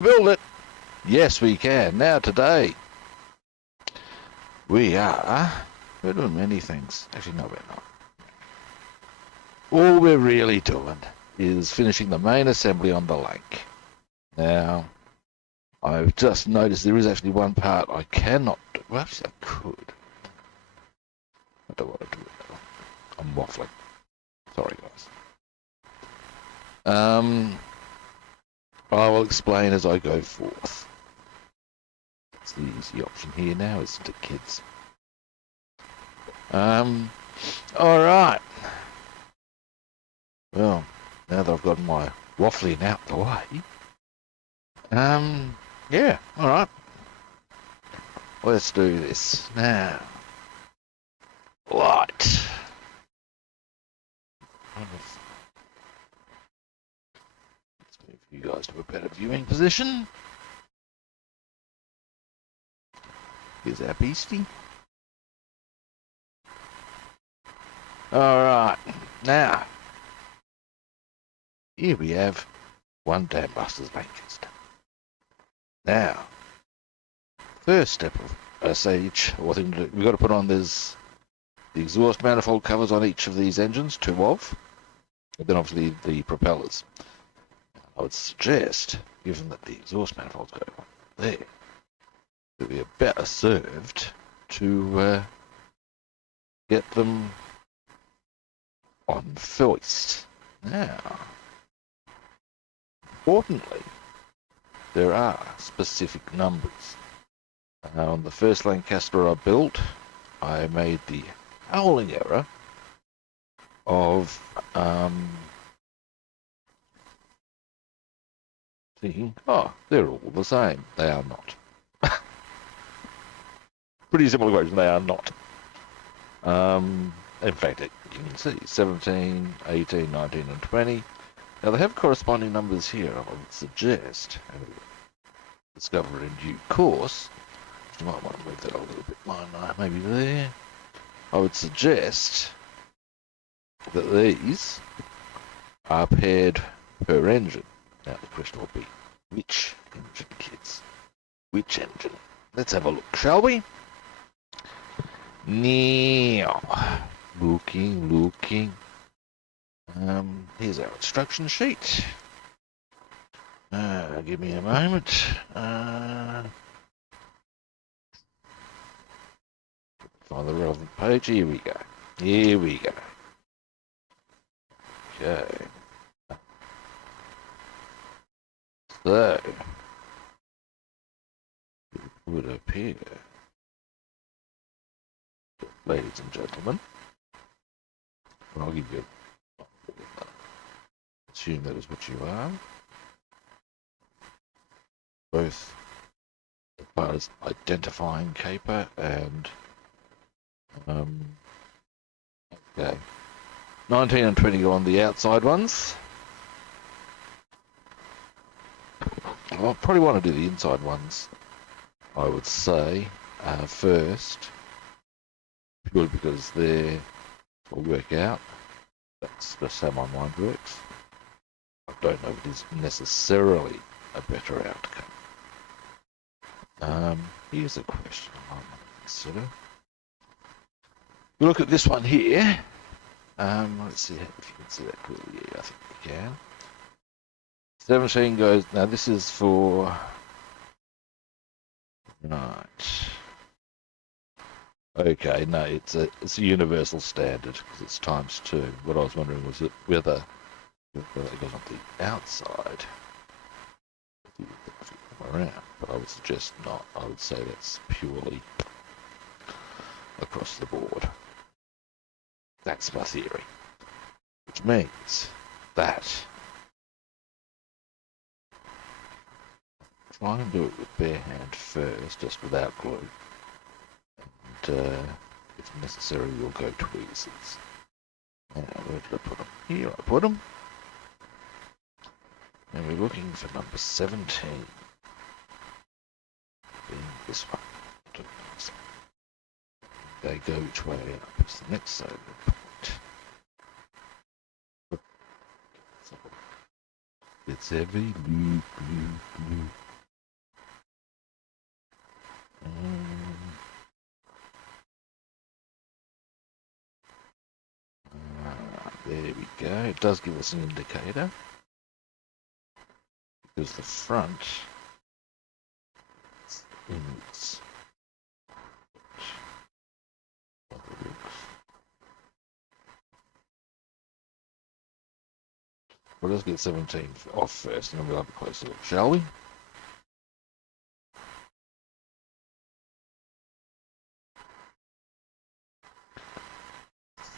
Build it. Yes, we can. Now today, we're doing many things. Actually, no, we're not. All we're really doing is finishing the main assembly on the lake. Now, I've just noticed there is actually one part I cannot do. Well, actually, I could. I don't want to do it though. I'm waffling. Sorry, guys. I will explain as I go forth. It's the easy option here now, isn't it, kids? Alright. Well, now that I've got my waffling out the way, yeah, alright. Let's do this now. Light. Let's move you guys to a better viewing position. Here's our beastie. Alright, now, here we have one Dambusters Lancaster. Now, first step of a stage, or thing to do, we've got to put on this, the exhaust manifold covers on each of these engines, two of, and then obviously the propellers. I would suggest, given that the exhaust manifolds go on there, that we are better served to get them on first. Now, importantly, there are specific numbers. On the first Lancaster I built, I made the howling error of thinking, oh, they're all the same. They are not. Pretty simple equation, they are not. In fact, you can see 17, 18, 19 and 20. Now they have corresponding numbers here. I would suggest, and we'll discover in due course, you might want to move that a little bit minor, maybe there. I would suggest that these are paired per engine. Now the question will be, which engine, kids? Which engine? Let's have a look, shall we? Now, looking. Here's our instruction sheet. Give me a moment. Find the relevant page. Here we go. Okay. So, it would appear, ladies and gentlemen, and I'll give you assume that is what you are. Both as far as identifying caper and okay. 19 and 20 go on the outside ones. I'll probably want to do the inside ones, I would say, first, purely because they will work out. That's just how my mind works. I don't know if it is necessarily a better outcome. Here's a question I might consider. We look at this one here. Let's see if you can see that clearly. Yeah, I think we can. 17 goes, now this is for, right. Okay, no, it's a universal standard because it's ×2. What I was wondering was that whether it goes on the outside, around, but I would suggest not. I would say that's purely across the board. That's my theory, which means that try and do it with bare hand first, just without glue, and if necessary we'll go tweezers. Now, where did I put them? Here I put them. And we're looking for number 17. Being this one. They go which way up. It's the next side of the point. It's every loop. There we go. It does give us an indicator because the front is well, let's get 17 off first and then we'll have a closer look, shall we?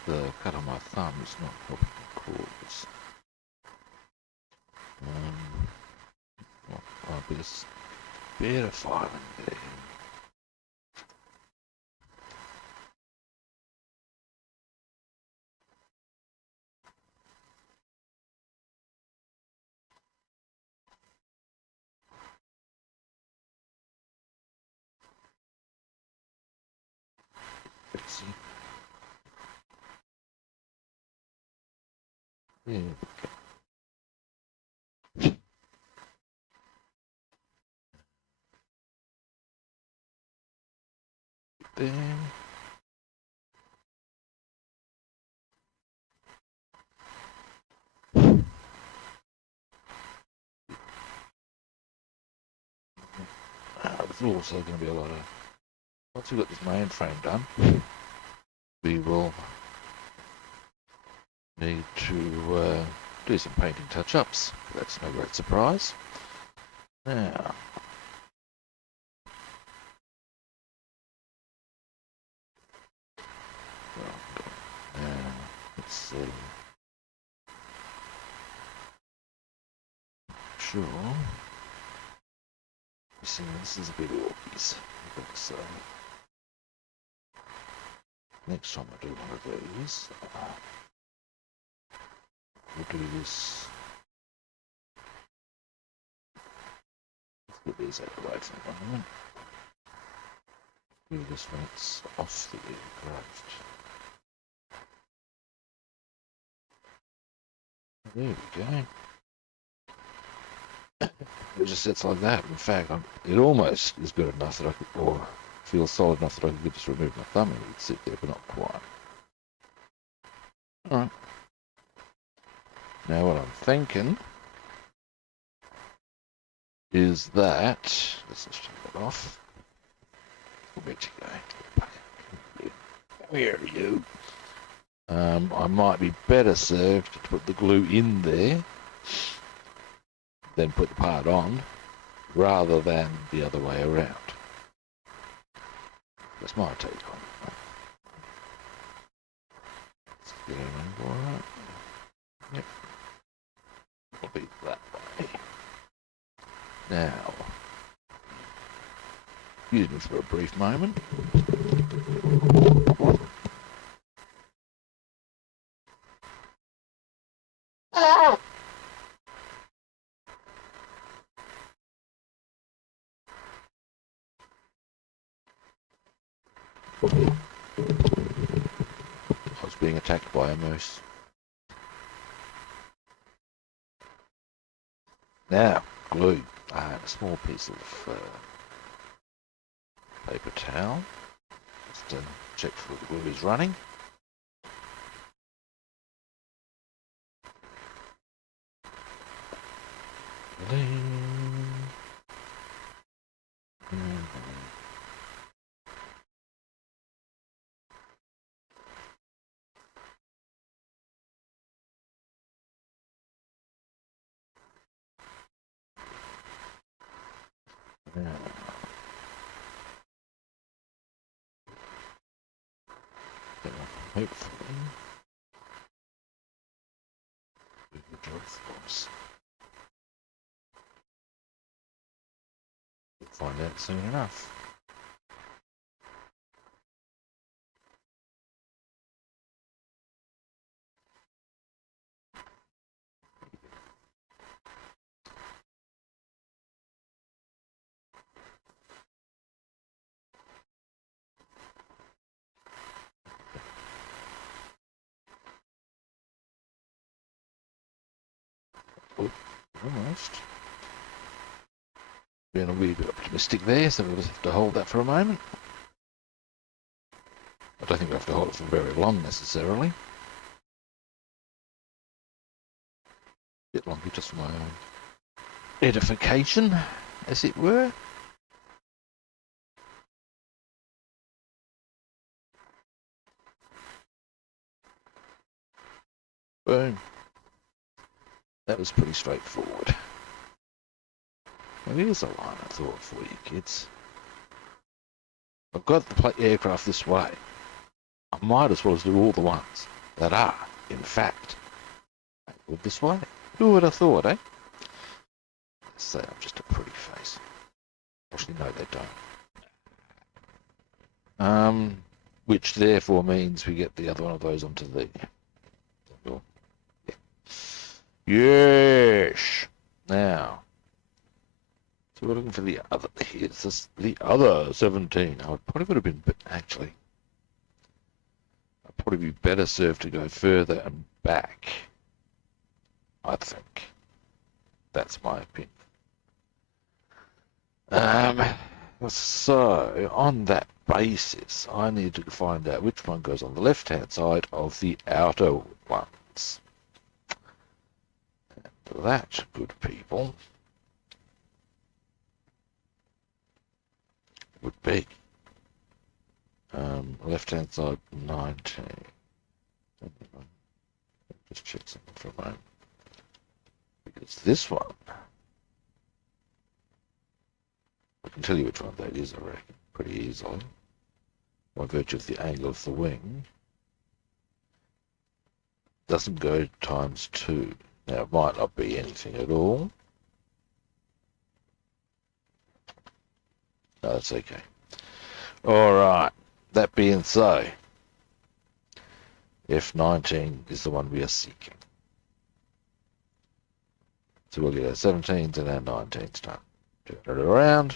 The cut on my thumb is not helping the cause. I'll be just better filing there. Let's see. Yeah. There. There's also going to be a lot of, once we've got this mainframe done, we will need to do some painting touch-ups. That's no great surprise. Now, let's see. Sure. See, this is a bit awkward, but next time I do one of these, we'll do this. Let's put these out of the way for a moment. Do this when it's off the aircraft. There we go. It just sits like that. In fact, it almost is good enough that I could, or feels solid enough that I could just remove my thumb and it would sit there, but not quite. Alright. Now what I'm thinking is that, let's just take that off. Where'd you go? Where are you? I might be better served to put the glue in there than put the part on, rather than the other way around. That's my take on it. Let's get it in alright. Yep. It'll be that way. Now, excuse me for a brief moment. I was being attacked by a moose. Now, glue. I have a small piece of paper towel. Just to check for the glue is running. Hopefully, we can draw force. We'll find out soon enough. Oh, almost. Being a wee bit optimistic there, so we'll just have to hold that for a moment. I don't think we have to hold it for very long necessarily. bit longer just for my own edification, as it were. Boom. That was pretty straightforward. Well, here's a line I thought for you kids. I've got the aircraft this way. I might as well do all the ones that are, in fact, angled this way. Who would have thought, eh? Let's say I'm just a pretty face. Actually, no, they don't. Which therefore means we get the other one of those onto the... Yeah. Yes! Now, so we're looking for the other... Here's this, the other 17. I probably would have been... Actually, I'd probably be better served to go further and back. I think. That's my opinion. So, on that basis, I need to find out which one goes on the left-hand side of the outer ones. And that, good people, would be left-hand side 19. Just check something for a moment. Because this one, I can tell you which one that is, I reckon, pretty easily, by virtue of the angle of the wing. Doesn't go times 2. Now, it might not be anything at all. No, that's okay. Alright, that being so, F19 is the one we are seeking. So we'll get our 17s and our 19s done. Turn it around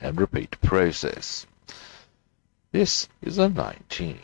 and repeat the process. This is a 19.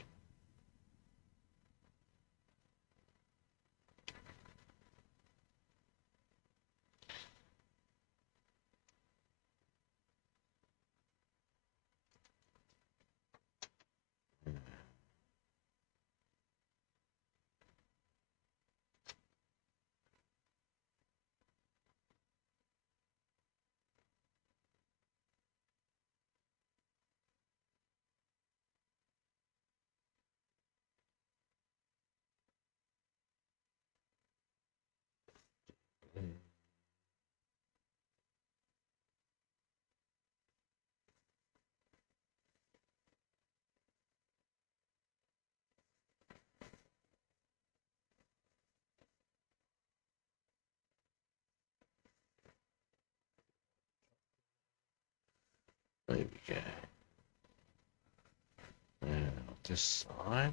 There we go. And on this side.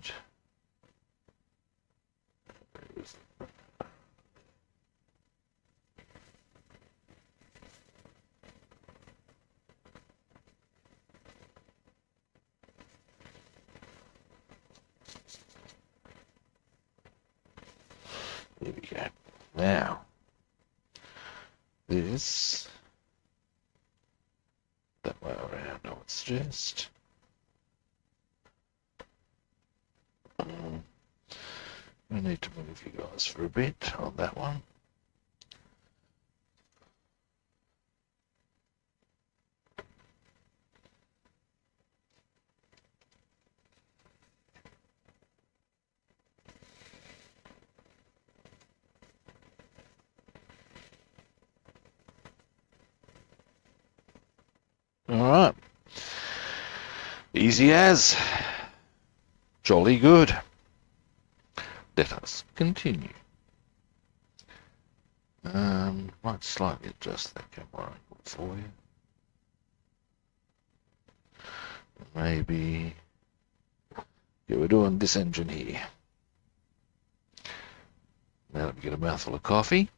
There we go. Now, this, that way around, I would suggest. We need to move you guys for a bit on that one. All right. Easy as. Jolly good. Let us continue. Might slightly adjust that camera angle for you. Maybe. Yeah, we're doing this engine here. Now let me get a mouthful of coffee.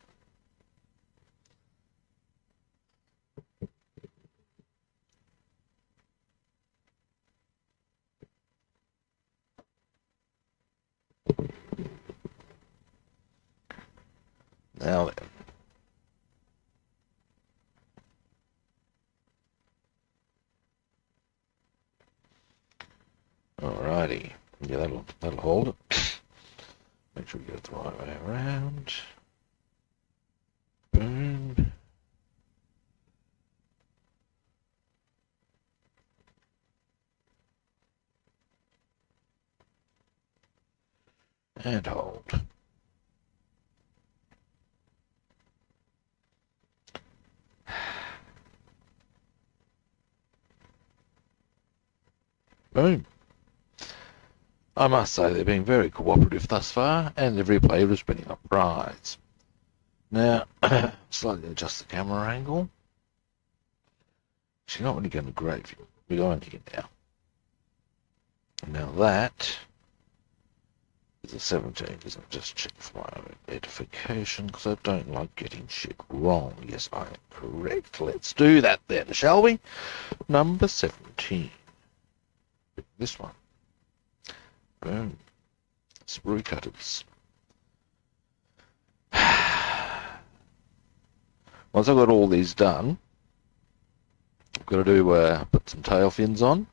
Now then. Alrighty. Yeah, that'll hold it. Make sure we get it the right way around. And hold. Boom. I must say they're being very cooperative thus far, and every player is winning a prize. Now, slightly adjust the camera angle. She's not really going to grave you. We're going here now. Now that is a 17, isn't it? Just check for my own edification, because I don't like getting shit wrong. Yes, I am correct. Let's do that then, shall we? Number 17. This one. Boom. Sprue cutters. Once I've got all these done, I've got to do put some tail fins on,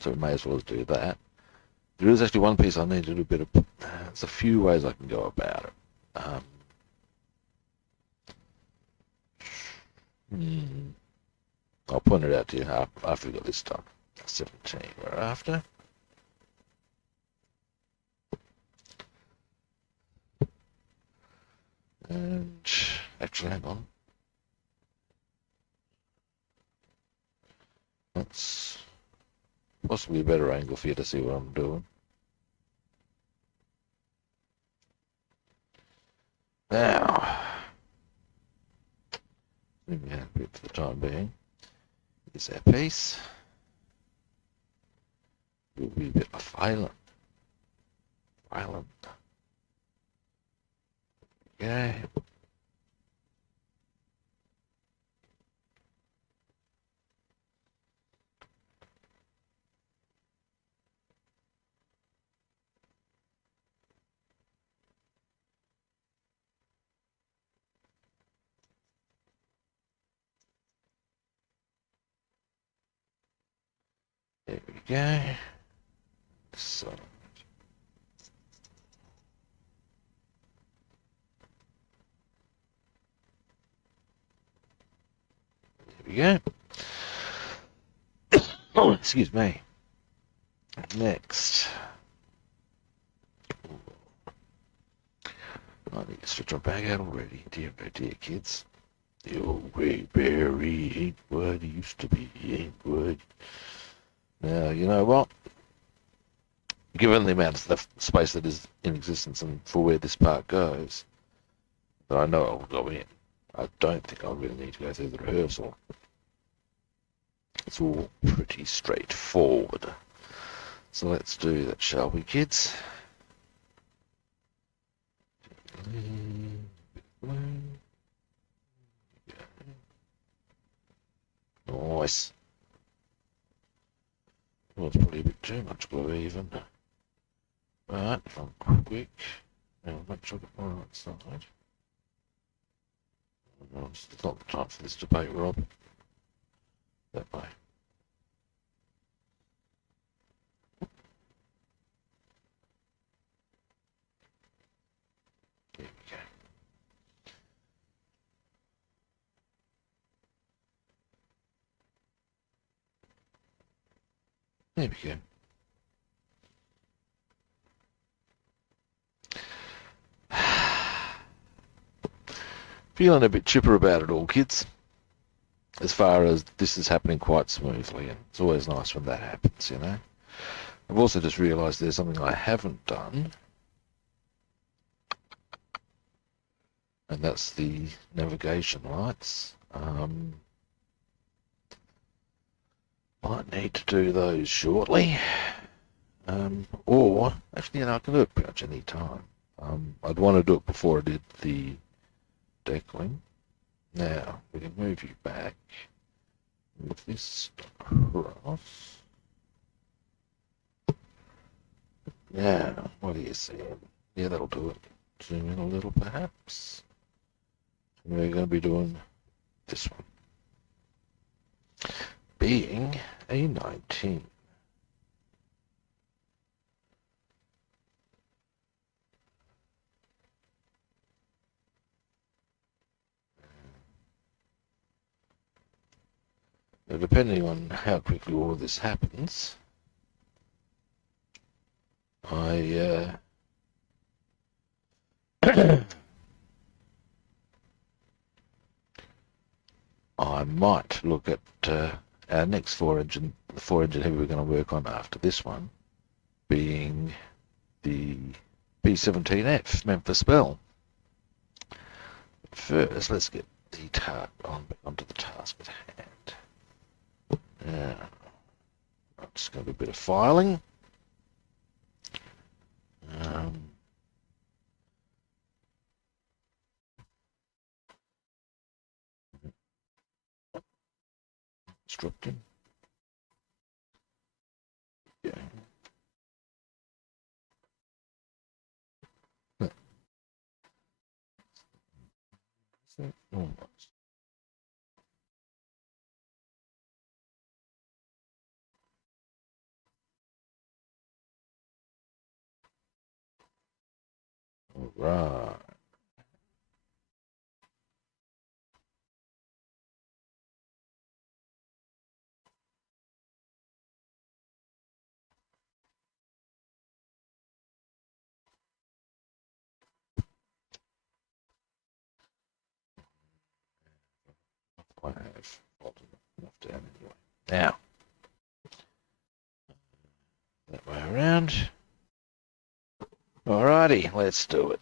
so we may as well do that. There is actually one piece I need to do a bit of. There's a few ways I can go about it. I'll point it out to you after we've got this done. 17 we're after. And actually, hang on. That's possibly a better angle for you to see what I'm doing. Now, leave me happy for the time being. Here's our piece. Will be a bit violent. Okay. There we go. So. There we go. Oh, excuse me. Next. I need to stretch our bag out already. Dear, oh dear, kids. The old gray berry ain't what it used to be, ain't what. Now, you know what? Given the amount of space that is in existence and for where this part goes, that I know it will go in. I don't think I really need to go through the rehearsal. It's all pretty straightforward. So let's do that, shall we, kids? Nice. Well, it's probably a bit too much glue even. But if I'm quick, I'll make sure I get more on that side. It's not the time for this debate, Rob. That way. There we go. There we go. Feeling a bit chipper about it all, kids. As far as this is happening quite smoothly, and it's always nice when that happens, you know. I've also just realised there's something I haven't done, and that's the navigation lights. Might need to do those shortly, or actually, you know, I can do it pretty much any time. I'd want to do it before I did the deckling. Now we can move you back. Move this across. Now, what do you see? Yeah, that'll do it. Zoom in a little, perhaps. And we're going to be doing this one. Being a 19. Now, depending on how quickly all of this happens, I I might look at our next the 4-engine heavy we're going to work on after this one, being the P17F Memphis Belle. First, let's get the onto the task at hand. Now, I'm just going to do a bit of filing. Constructing. Yeah. Almost. All right. I have altered enough down anyway. Now, that way around. Alrighty, let's do it.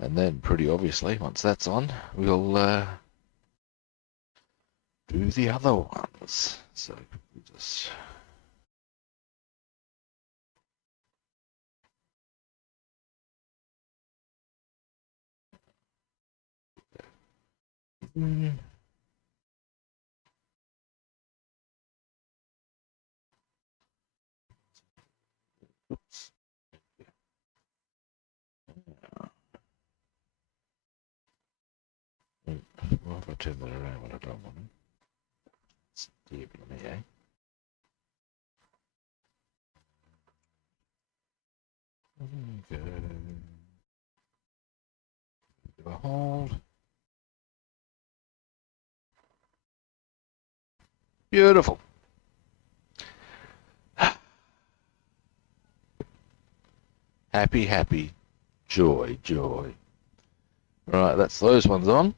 And then, pretty obviously, once that's on, we'll do the other ones. So, we just... Oops. What if I turn that around when I don't want it? It's deep in me, eh? Okay. Do a hold. Beautiful. Happy, happy. Joy, joy. Right, that's those ones on.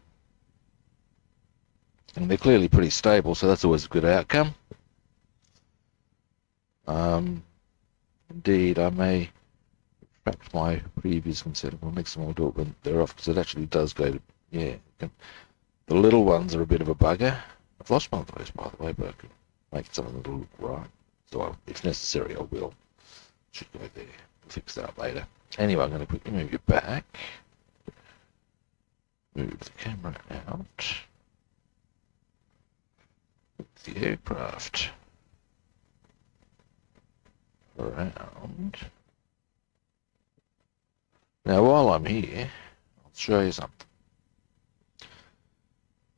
And they're clearly pretty stable, so that's always a good outcome. Indeed, I may retract my previous consent. Well, next time I'll do it when they're off, because it actually does go to, yeah. The little ones are a bit of a bugger. I've lost one of those, by the way, but I can make some of them look right. So if necessary, I will. Should go there. We'll fix that up later. Anyway, I'm going to quickly move you back. Move the camera out. The aircraft around. Now, while I'm here, I'll show you something.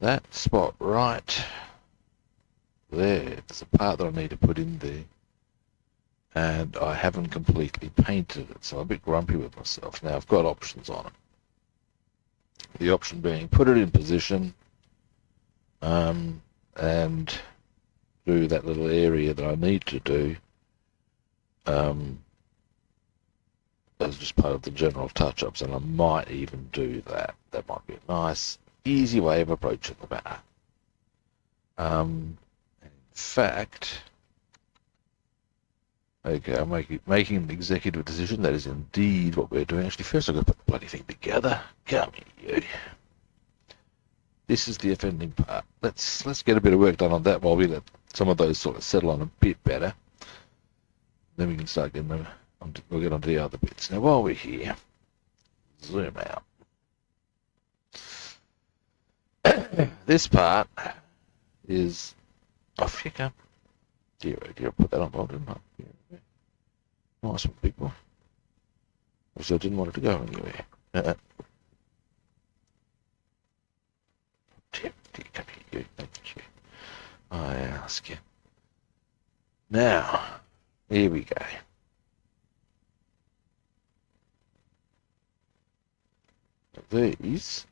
That spot right there's a part that I need to put in there, and I haven't completely painted it, so I'm a bit grumpy with myself. Now, I've got options on it. The option being put it in position, and do that little area that I need to do as just part of the general touch-ups, and I might even do that. That might be a nice, easy way of approaching the matter. In fact, okay, I'm making an executive decision. That is indeed what we're doing. Actually, first I've got to put the bloody thing together. Come here, you. This is the offending part. Let's get a bit of work done on that while we let some of those sort of settle on a bit better. Then we can start getting them. We'll get onto the other bits. Now, while we're here, zoom out. This part is off you come. Dear, oh dear, I put that on hold, didn't I? Nice one, big boy. Obviously, I didn't want it to go anywhere. Dear, come here, you. Thank you. I ask you. Now, here we go. These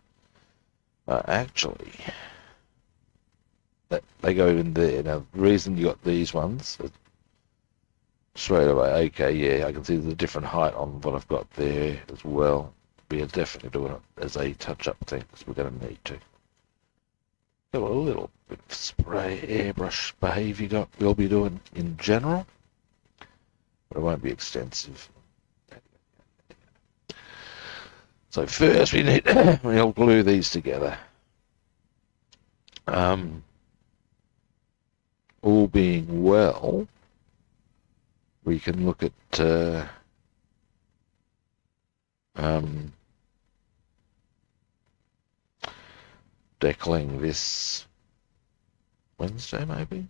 are actually, they go in there. Now, the reason you got these ones straight away. Okay, yeah, I can see the different height on what I've got there as well. We are definitely doing it as a touch-up thing because we're going to need to. Got a little bit of spray airbrush behaviour we'll be doing in general, but it won't be extensive. So first we need we'll glue these together. All being well, we can look at deckling this Wednesday maybe.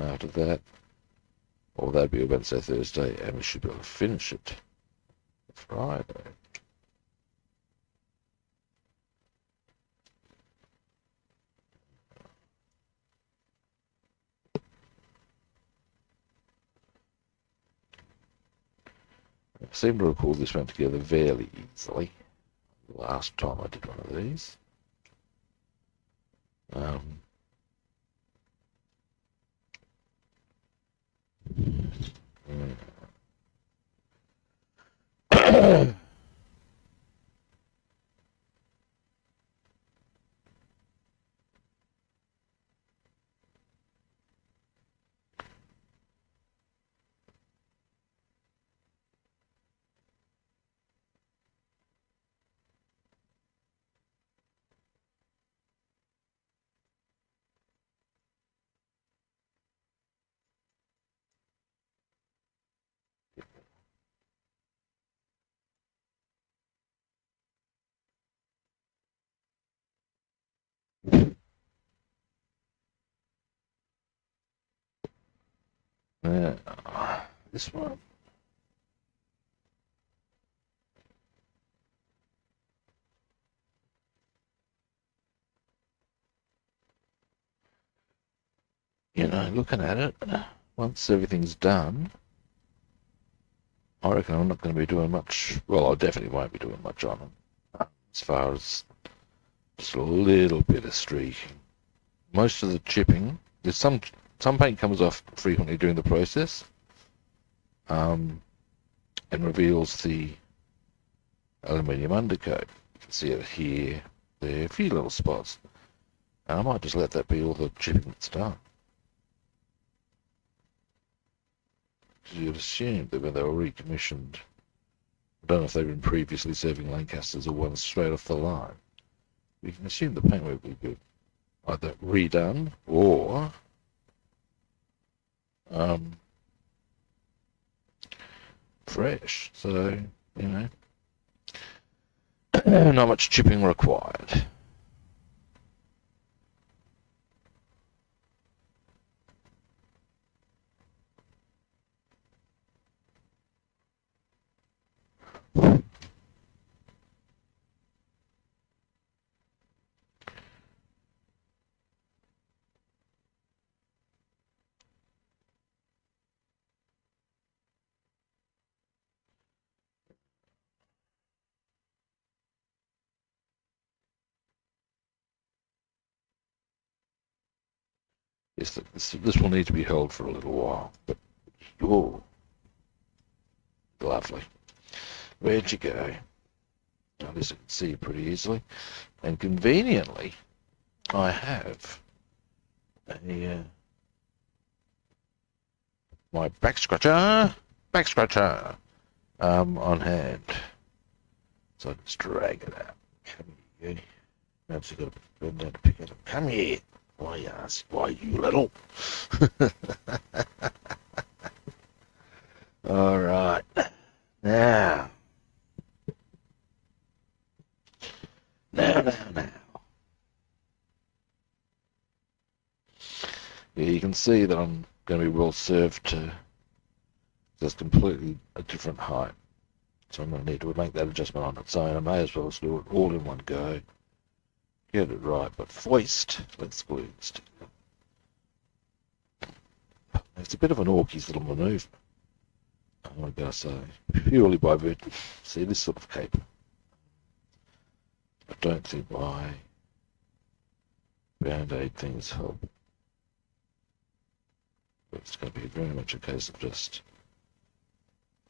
After that, or that'd be a Wednesday, Thursday, and we should be able to finish it Friday. I seem to recall this went together fairly easily last time I did one of these. This one. You know, looking at it, once everything's done, I reckon I'm not going to be doing much. Well, I definitely won't be doing much on them. As far as just a little bit of streaking. Most of the chipping, there's some paint comes off frequently during the process, and reveals the aluminium undercoat. You can see it here, there, a few little spots. And I might just let that be all the chipping that's done. Because you'd assume that when they were recommissioned, I don't know if they've been previously serving Lancasters or ones straight off the line. You can assume the paint will be good, either redone or fresh. So, you know, not much chipping required. Yes, this will need to be held for a little while, but oh, lovely. Where'd you go? Now this I can see pretty easily, and conveniently, I have a my back scratcher on hand, so I just drag it out. Come here, now just got to bend down to pick it up. Come here. Why you ask? Why you little? All right, now. Yeah, you can see that I'm going to be well served to just completely a different height. So I'm going to need to make that adjustment on its own. I may as well do it all in one go. Get it right, but foist, let's glue this together. It's a bit of an Orky's little manoeuvre, I'm going to say, purely by virtue. See this sort of cape. I don't think my Band-Aid things help It's going to be very much a case of just,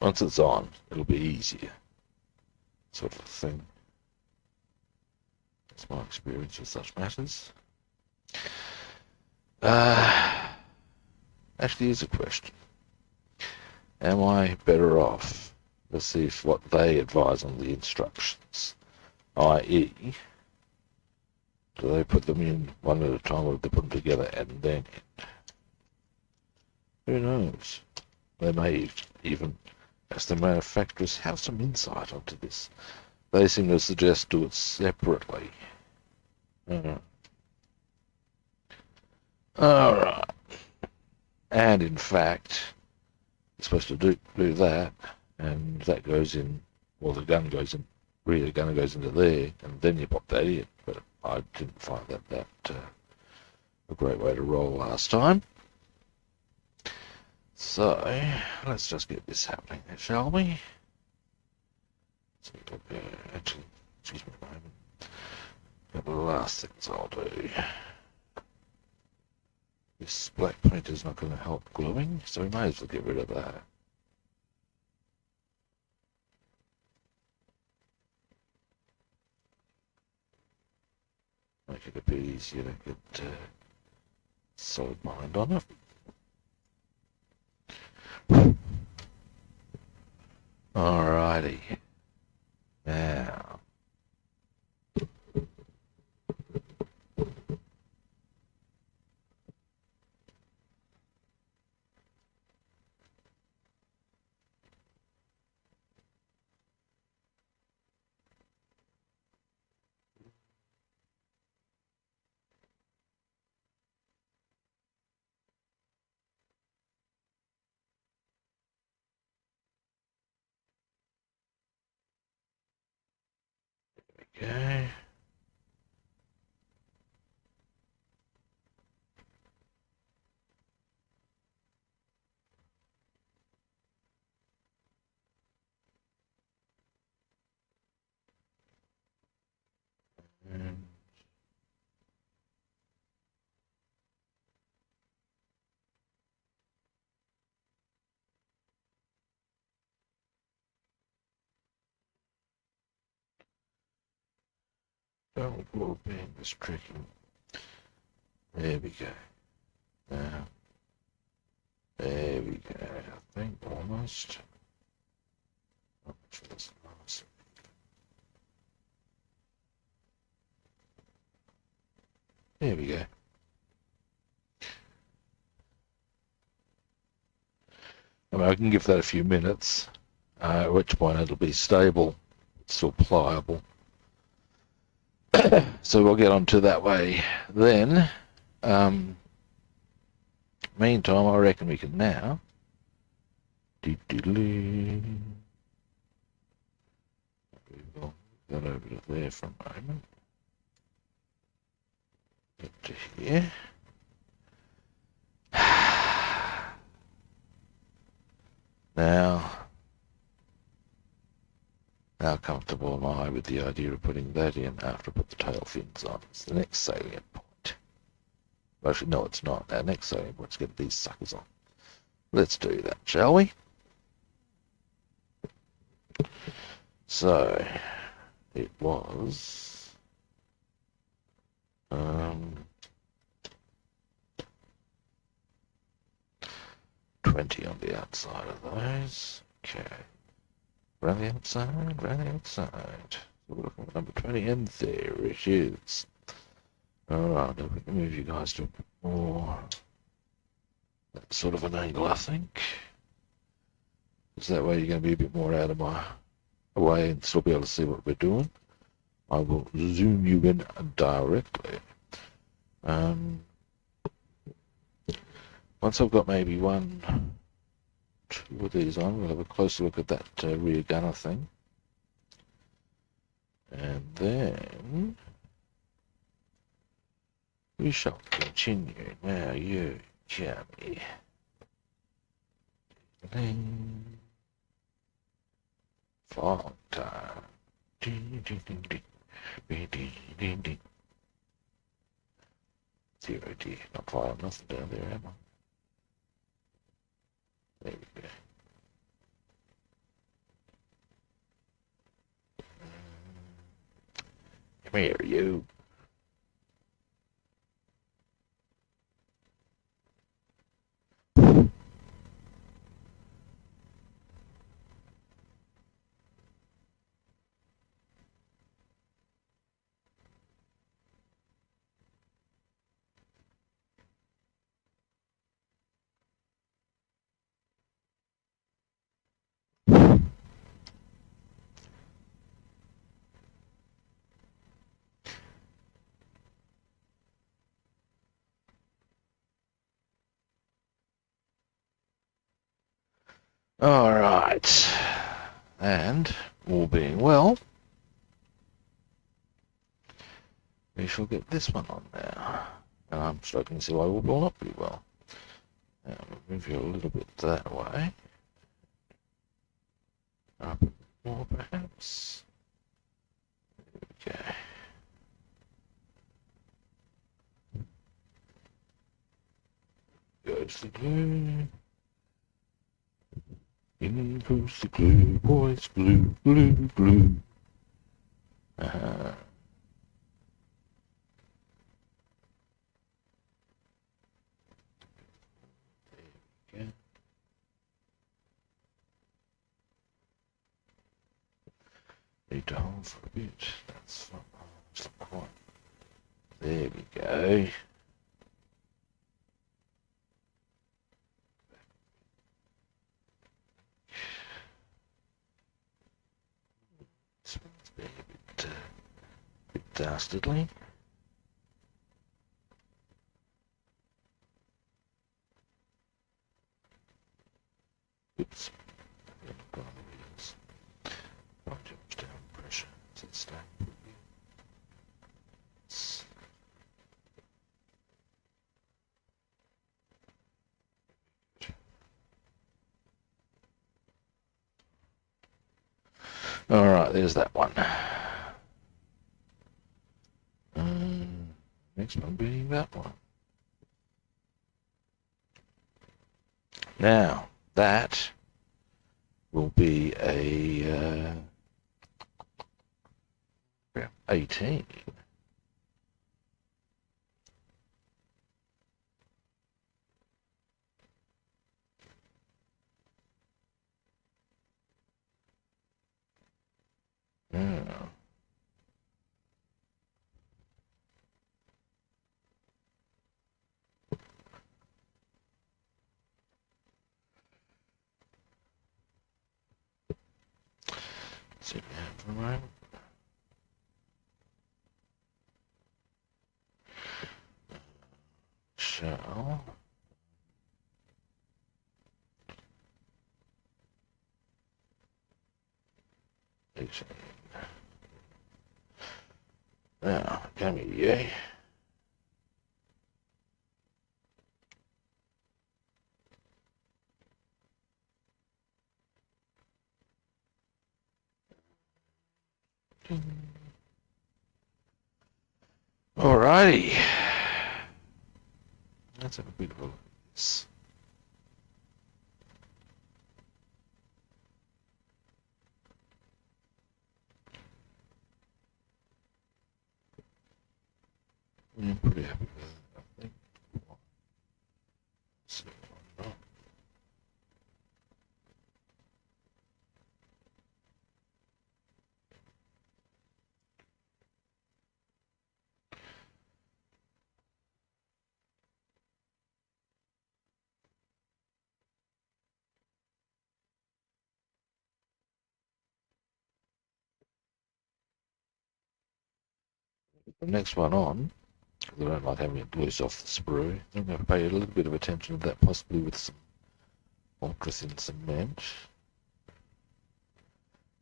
once it's on, it'll be easier, sort of thing. That's my experience with such matters. Actually, here's a question. Am I better off? Let's see if what they advise on the instructions, i.e., do they put them in one at a time, or do they put them together and then end? Who knows? They may even, as the manufacturers, have some insight onto this. They seem to suggest do it separately. Alright. And in fact, you're supposed to do that, and that goes in, well, the gun goes in, rear gun goes into there, and then you pop that in. But I didn't find that a great way to roll last time. So, let's just get this happening, shall we? Actually, excuse me a moment. The last things I'll do. This black paint is not going to help gluing, so we may as well get rid of that. Make it a bit easier to get solid mind on it. Alrighty. Now. Okay. And don't blow being this tricky. There we go. Now, there we go. I think almost. There we go. I mean, I can give that a few minutes, at which point it'll be stable, still pliable. So we'll get on to that way then. Meantime, I reckon we can now. We will get over to there for a moment. Get to here. Now, how comfortable am I with the idea of putting that in after I put the tail fins on? It's the next salient point. Actually, no, it's not. Our next salient point's get these suckers on. Let's do that, shall we? So, it was 20 on the outside of those. Okay. Around the outside, around the outside. So we're looking at number 20, and there it is. Alright, we can move you guys to a bit more that sort of an angle, I think. Because that way you're going to be a bit more out of my way and still be able to see what we're doing. I will zoom you in directly. Once I've got maybe 1, 2 of these on, we'll have a closer look at that rear gunner thing. And then we shall continue. Now you, Jamie. Fog time. Ding, ding, ding, ding. Ding, ding, ding, ding. Dear, oh dear, not firing nothing down there, am I? There we go. Come here, you. All right. And, all being well, we shall get this one on now. And I'm struggling to see why all will not be well. Now, we'll move you a little bit that way. Up more, perhaps. Okay. Goes the glue. In goes the glue, boys. Glue, glue, glue. Okay. Need to hold for a bit. That's not quite. There we go. This one's being a bit dastardly. Oops. Got on the wheels. Not too much down pressure. Does it stay? Alright, there's that one. Next one being that one. Now, that will be a 18. Yeah. Sit down for a moment. Shall 18. Now, come here, you. Alrighty. Let's have a bit of a look at this. I'm pretty happy with it, I think. So, the next one on, because I don't like having it loose off the sprue, I'm going to pay a little bit of attention to that, possibly with some ultra-thin cement,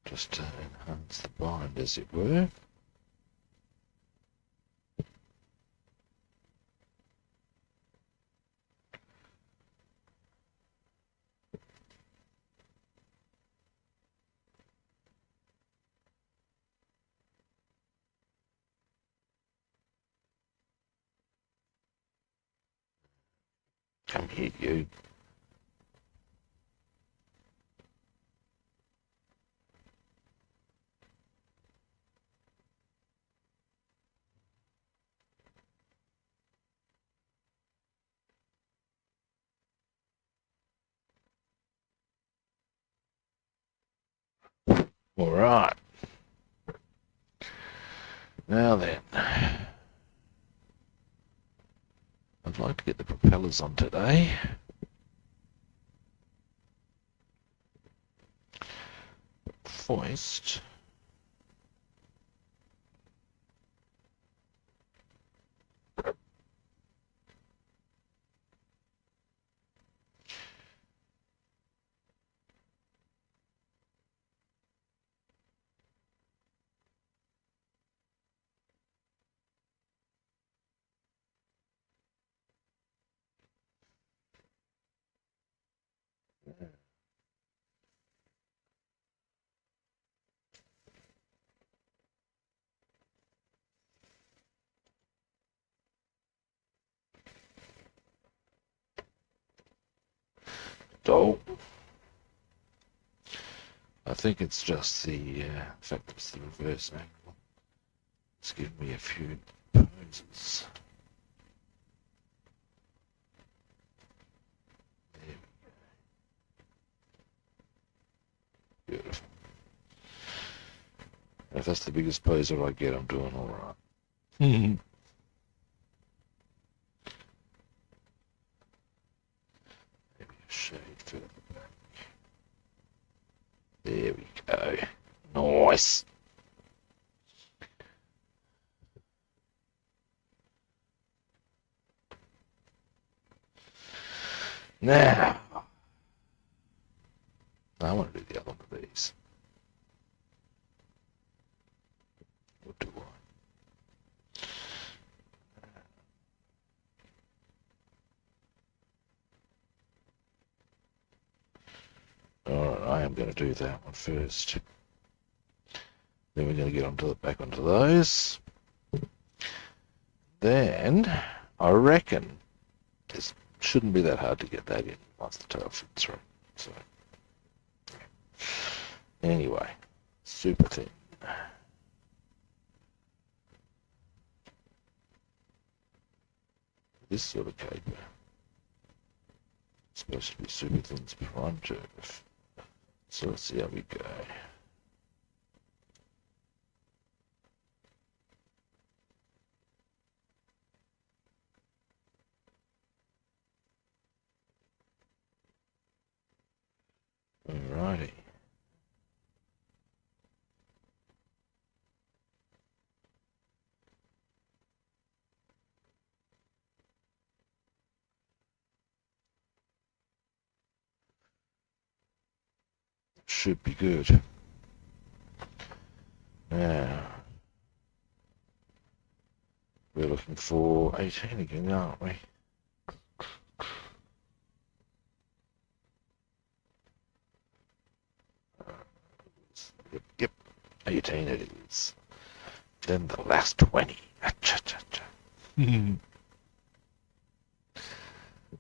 just to enhance the bind, as it were. Come here, you. All right. Now then, I'd like to get the propellers on today. Foist. Oh, I think it's just the fact that it's the reverse angle. It's giving me a few poses. There we go. Beautiful. If that's the biggest poser I get, I'm doing all right. Maybe a shade further back. There we go. Nice. Now, I want to do the other one of these. What do I? Alright, I am going to do that one first. Then we're going to get back onto those. Then, I reckon this shouldn't be that hard to get that in once the tail fits through. So, anyway, super thin. This sort of caper is supposed to be super thin prime turf. So let's see how we go. Alrighty. Should be good. Now, we're looking for 18 again, aren't we? Yep, 18 it is. Then the last 20.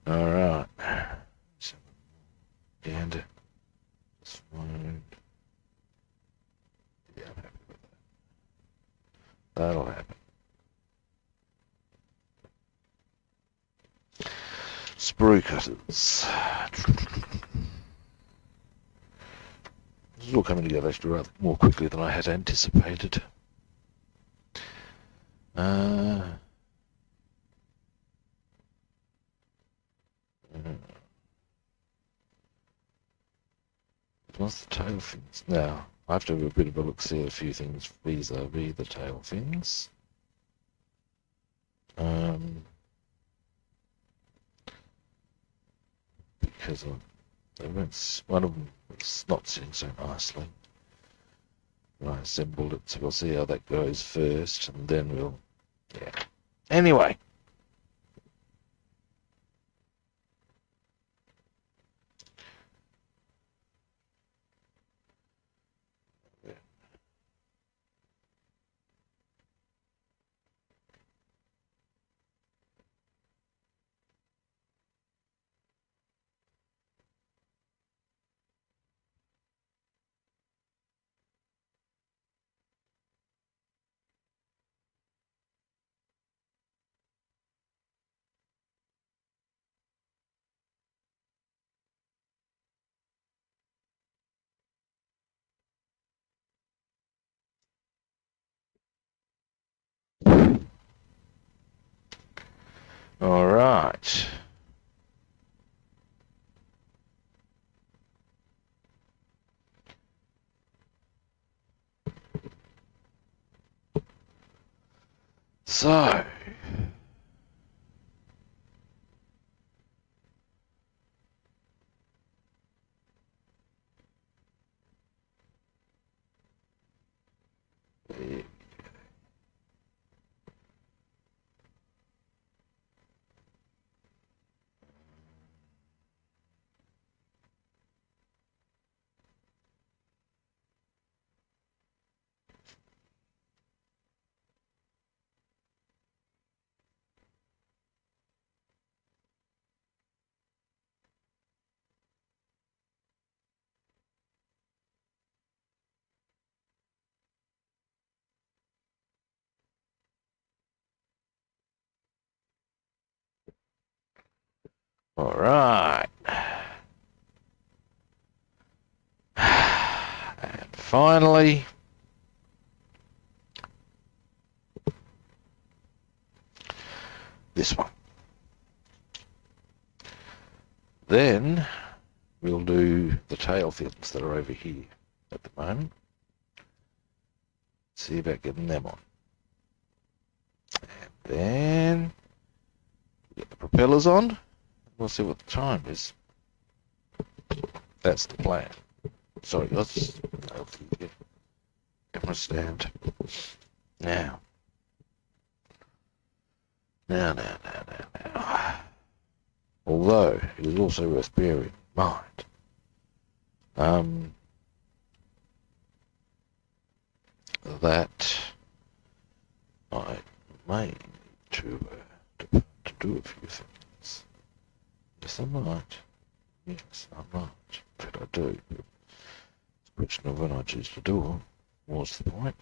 Alright. And this one. Yeah, I'm happy with that. That'll happen. Sprue cutters. This is all coming together actually rather more quickly than I had anticipated. What's the tail fins? Now, I have to have a bit of a look, see a few things vis-a-vis the tail fins. Because one of them was not sitting so nicely when I assembled it, so we'll see how that goes first, and then we'll, yeah. Anyway. All right. So, all right. And finally, this one. Then we'll do the tail fins that are over here at the moment. See about getting them on. And then get the propellers on. We'll see what the time is. That's the plan. Sorry, let's get camera stand. Now. Now. Although it is also worth bearing in mind, that I may need to do a few things. Yes, I might. Yes, I might. In fact, I do. It's a question of when I choose to do them. What's the point?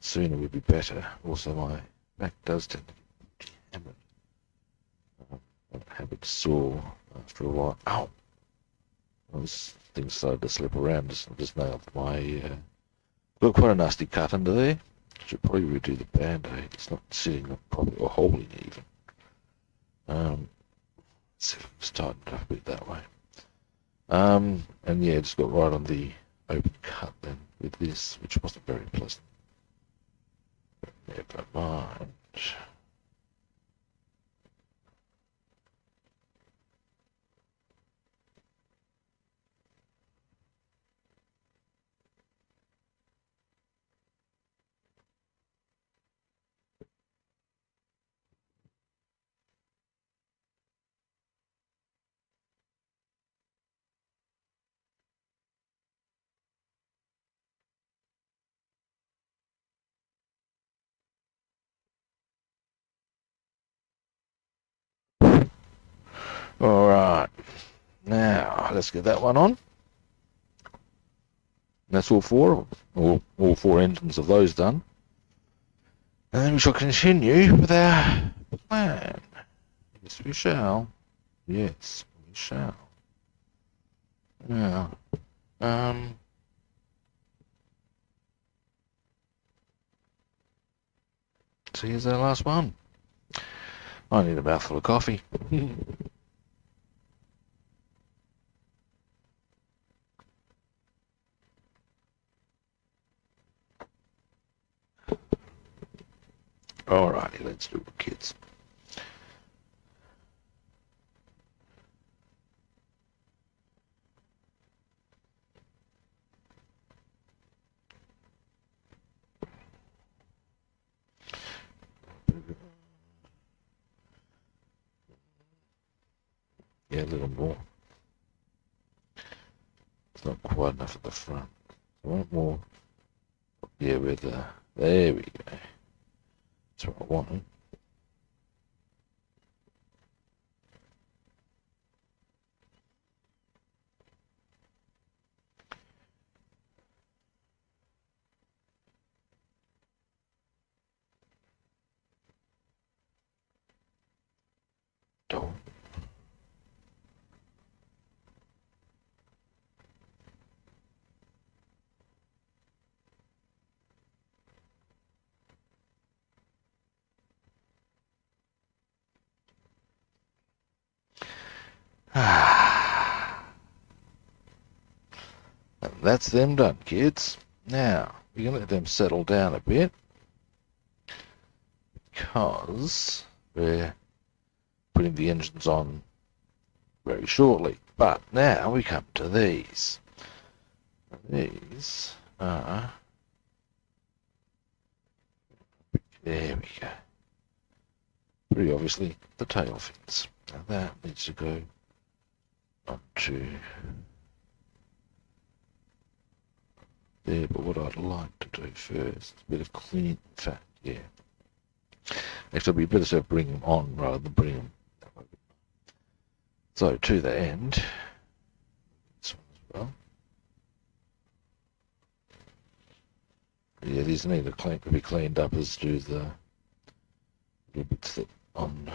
Sooner would be better. Also, my back does tend to be hammered. Habit sore after a while. Ow! Those things started to slip around. Just nailed my. Got quite a nasty cut under there. Should probably redo the band-aid. It's not sitting up properly or holding even. Let's see if it's tightened up a bit that way. And yeah, just got right on the open cut then with this, which wasn't very pleasant. Never mind. All right. Now, let's get that one on. And that's all four, or all four engines of those done. And then we shall continue with our plan. Yes, we shall. Yes, we shall. Now, so here's our last one. I need a mouthful of coffee. Alrighty, let's do it, kids. Yeah, a little more. It's not quite enough at the front. I want more. Yeah, with there we go. That's what I wanted. Don't. And that's them done, kids. Now, we're going to let them settle down a bit because we're putting the engines on very shortly. But now we come to these. These are... There we go. Pretty obviously the tail fins. Now that needs to go onto there, but what I'd like to do first, a bit of clean, in fact, yeah. Actually, it'd be better to bring them on rather than bring them. So to the end, this one as well. Yeah, these need to be cleaned up as do the little bits that on.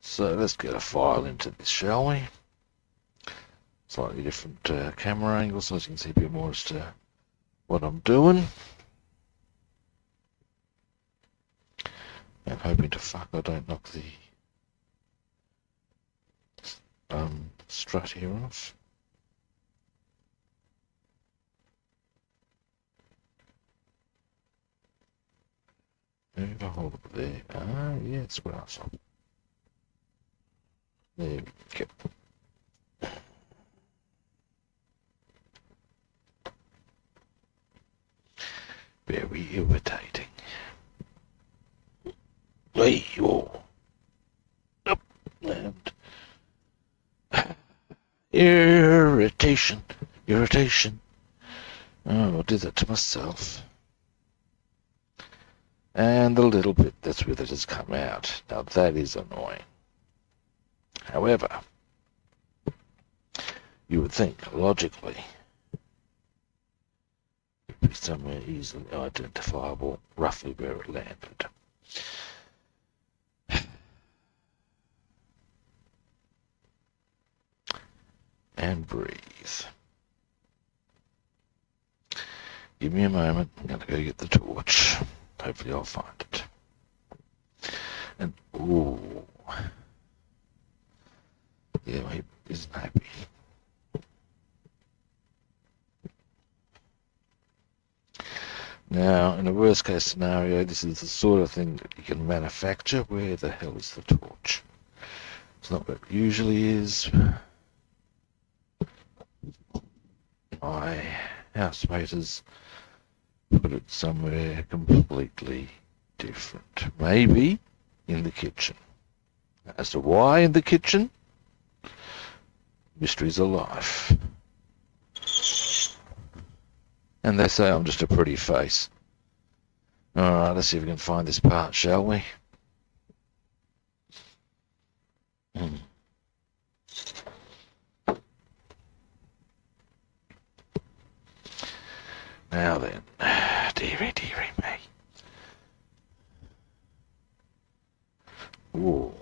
So let's get a file into this, shall we? Slightly different camera angle so you can see a bit more as to what I'm doing. And hoping to fuck I don't knock the strut here off. Move a hold up there. Ah, yeah, it's grass up. There we go. Very irritating. Hey, you up and irritation. Oh, I did that to myself. And the little bit that's with it has come out. Now that is annoying. However, you would think logically it'd be somewhere easily identifiable, roughly where it landed. And breathe. Give me a moment. I'm going to go get the torch. Hopefully I'll find it. And, ooh. Yeah, he isn't happy. Now, in a worst case scenario, this is the sort of thing that you can manufacture. Where the hell is the torch? It's not what it usually is. My housemate has put it somewhere completely different. Maybe in the kitchen. As to why in the kitchen, mysteries of life. And they say I'm just a pretty face. Alright, let's see if we can find this part, shall we? Now then, dearie me. Ooh.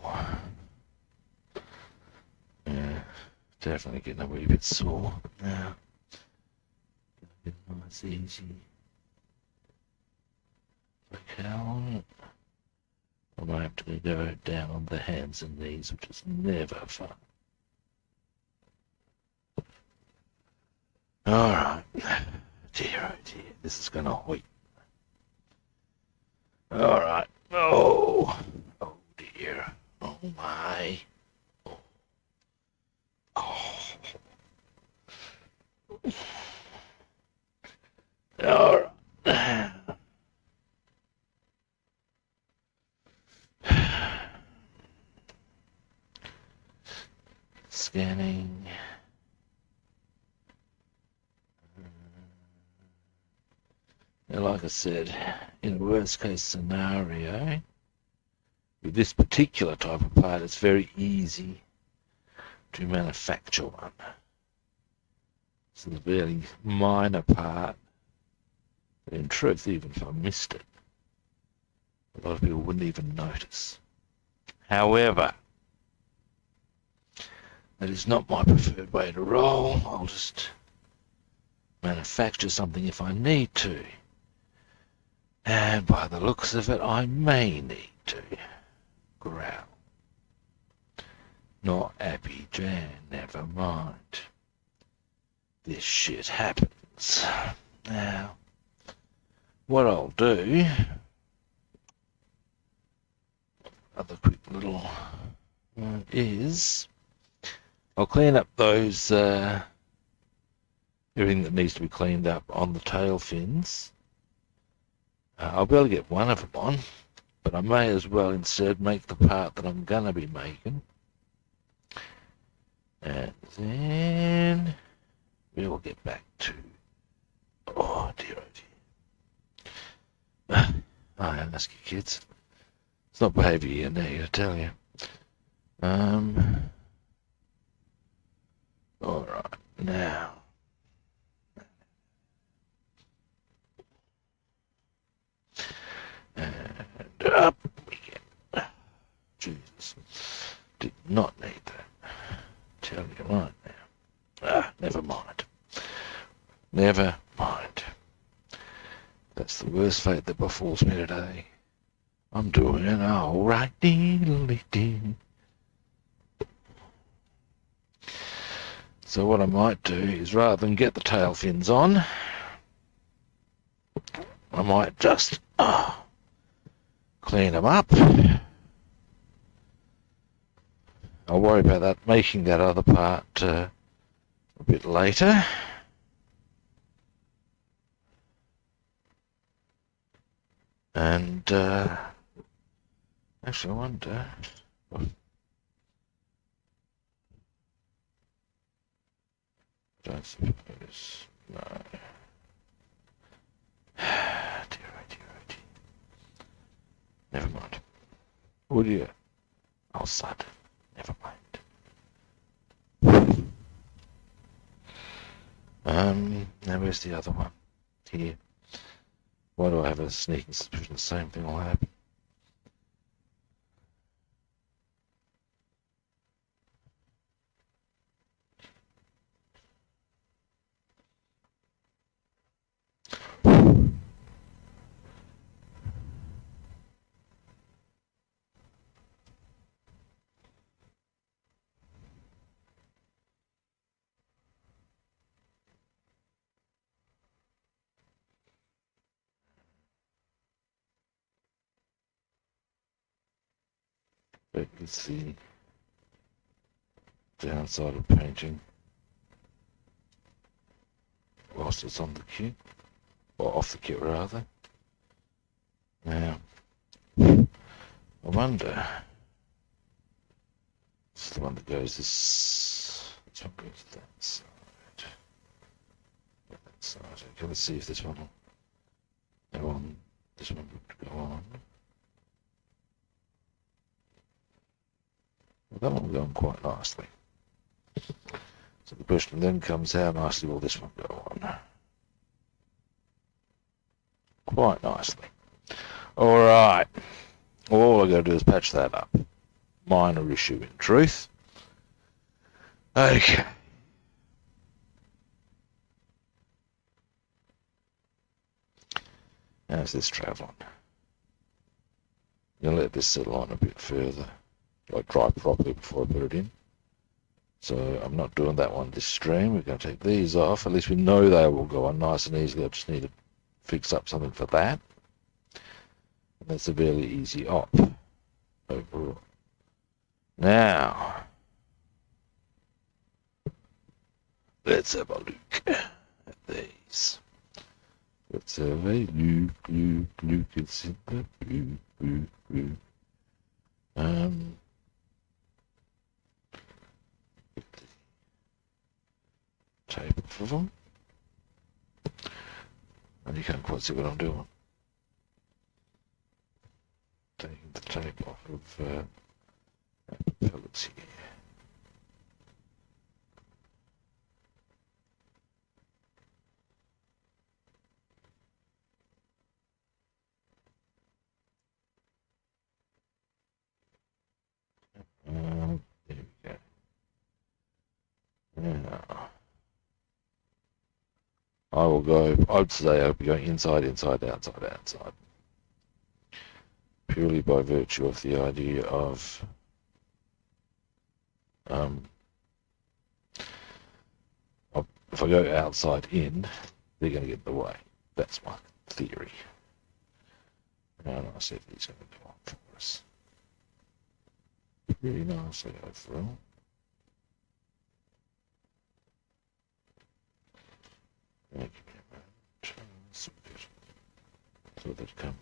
Yeah, definitely getting a wee bit sore now. Nice, easy. Okay, I might have to go down on the hands and knees, which is never fun. Alright. Dear, oh dear, this is gonna hoit. Alright. Oh dear. Oh my. Oh. Alright. Scanning. Now, like I said, in a worst case scenario, with this particular type of part, it's very easy to manufacture one. It's a very minor part. But in truth, even if I missed it, a lot of people wouldn't even notice. However, that is not my preferred way to roll. I'll just manufacture something if I need to. And by the looks of it, I may need to. Growl. Not happy, Jan, never mind. This shit happens. Now, what I'll do, other quick little is, I'll clean up those, everything that needs to be cleaned up on the tail fins. I'll be able to get one of them on, but I may as well instead make the part that I'm going to be making. And then we will get back to, oh dear, I ask you kids. It's not behaviour you need, I tell you. Alright, now. And up we get. Jesus. Did not need that. Tell you right now. Never mind. Never mind. That's the worst fate that befalls me today. I'm doing it alright. So what I might do is, rather than get the tail fins on, I might just clean them up. I'll worry about that, making that other part a bit later. And actually, I wonder. Don't suppose. No. Dear. Never mind. Would you? I'll sud. Never mind. Now where's the other one? Here. Why do I have a sneaking suspicion the same thing will happen? But it's the downside of painting whilst it's on the kit, or off the kit rather. Now, I wonder, it's the one that goes this one goes to that side. That side. Okay, let's see if this one will go on. This one would go on. Well, that one will go on quite nicely. So the question then comes, how nicely will this one go on? Quite nicely. Alright. All I've got to do is patch that up. Minor issue in truth. Okay. How's this travelling? I'm going to let this settle on a bit further. Like dry properly before I put it in. So I'm not doing that one this stream. We're going to take these off. At least we know they will go on nice and easily. I just need to fix up something for that. And that's a fairly easy op overall. Now, let's have a look at these. Let's have a look. It's in the blue. Tape off of them. And you can't quite see what I'm doing. Taking the tape off of pellets here. There we go. Now, I will go, I'd say I'll be going inside, outside. Purely by virtue of the idea of Um, if I go outside in, they're going to get in the way. That's my theory. And I see if he's going to do one for us. Pretty nicely overall. Thank you very much. So that come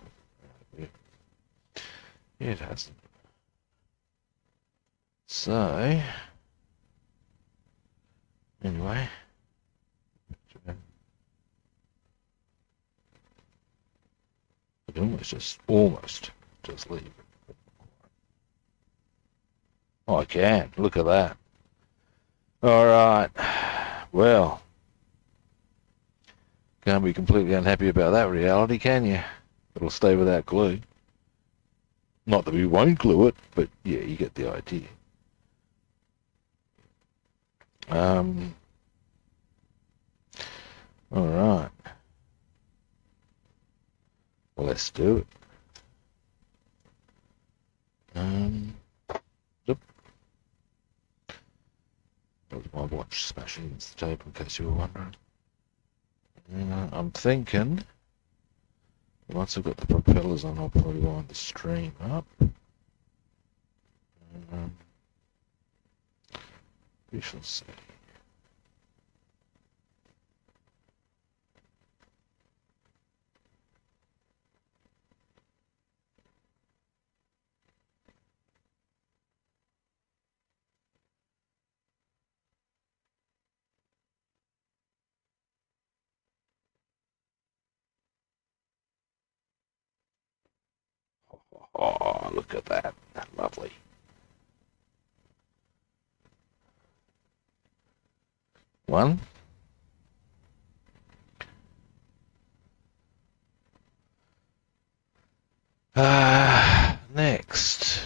with it hasn't. So anyway. I can almost just leave it. Oh, I can. Look at that. All right. Well, can't be completely unhappy about that reality, can you? It'll stay without glue. Not that we won't glue it, but yeah, you get the idea. All right. Well, let's do it. Yep. That was my watch smashing against the table, in case you were wondering. I'm thinking once I've got the propellers on, I'll probably wind the stream up. We shall see. Oh, look at that. Lovely. One. Next.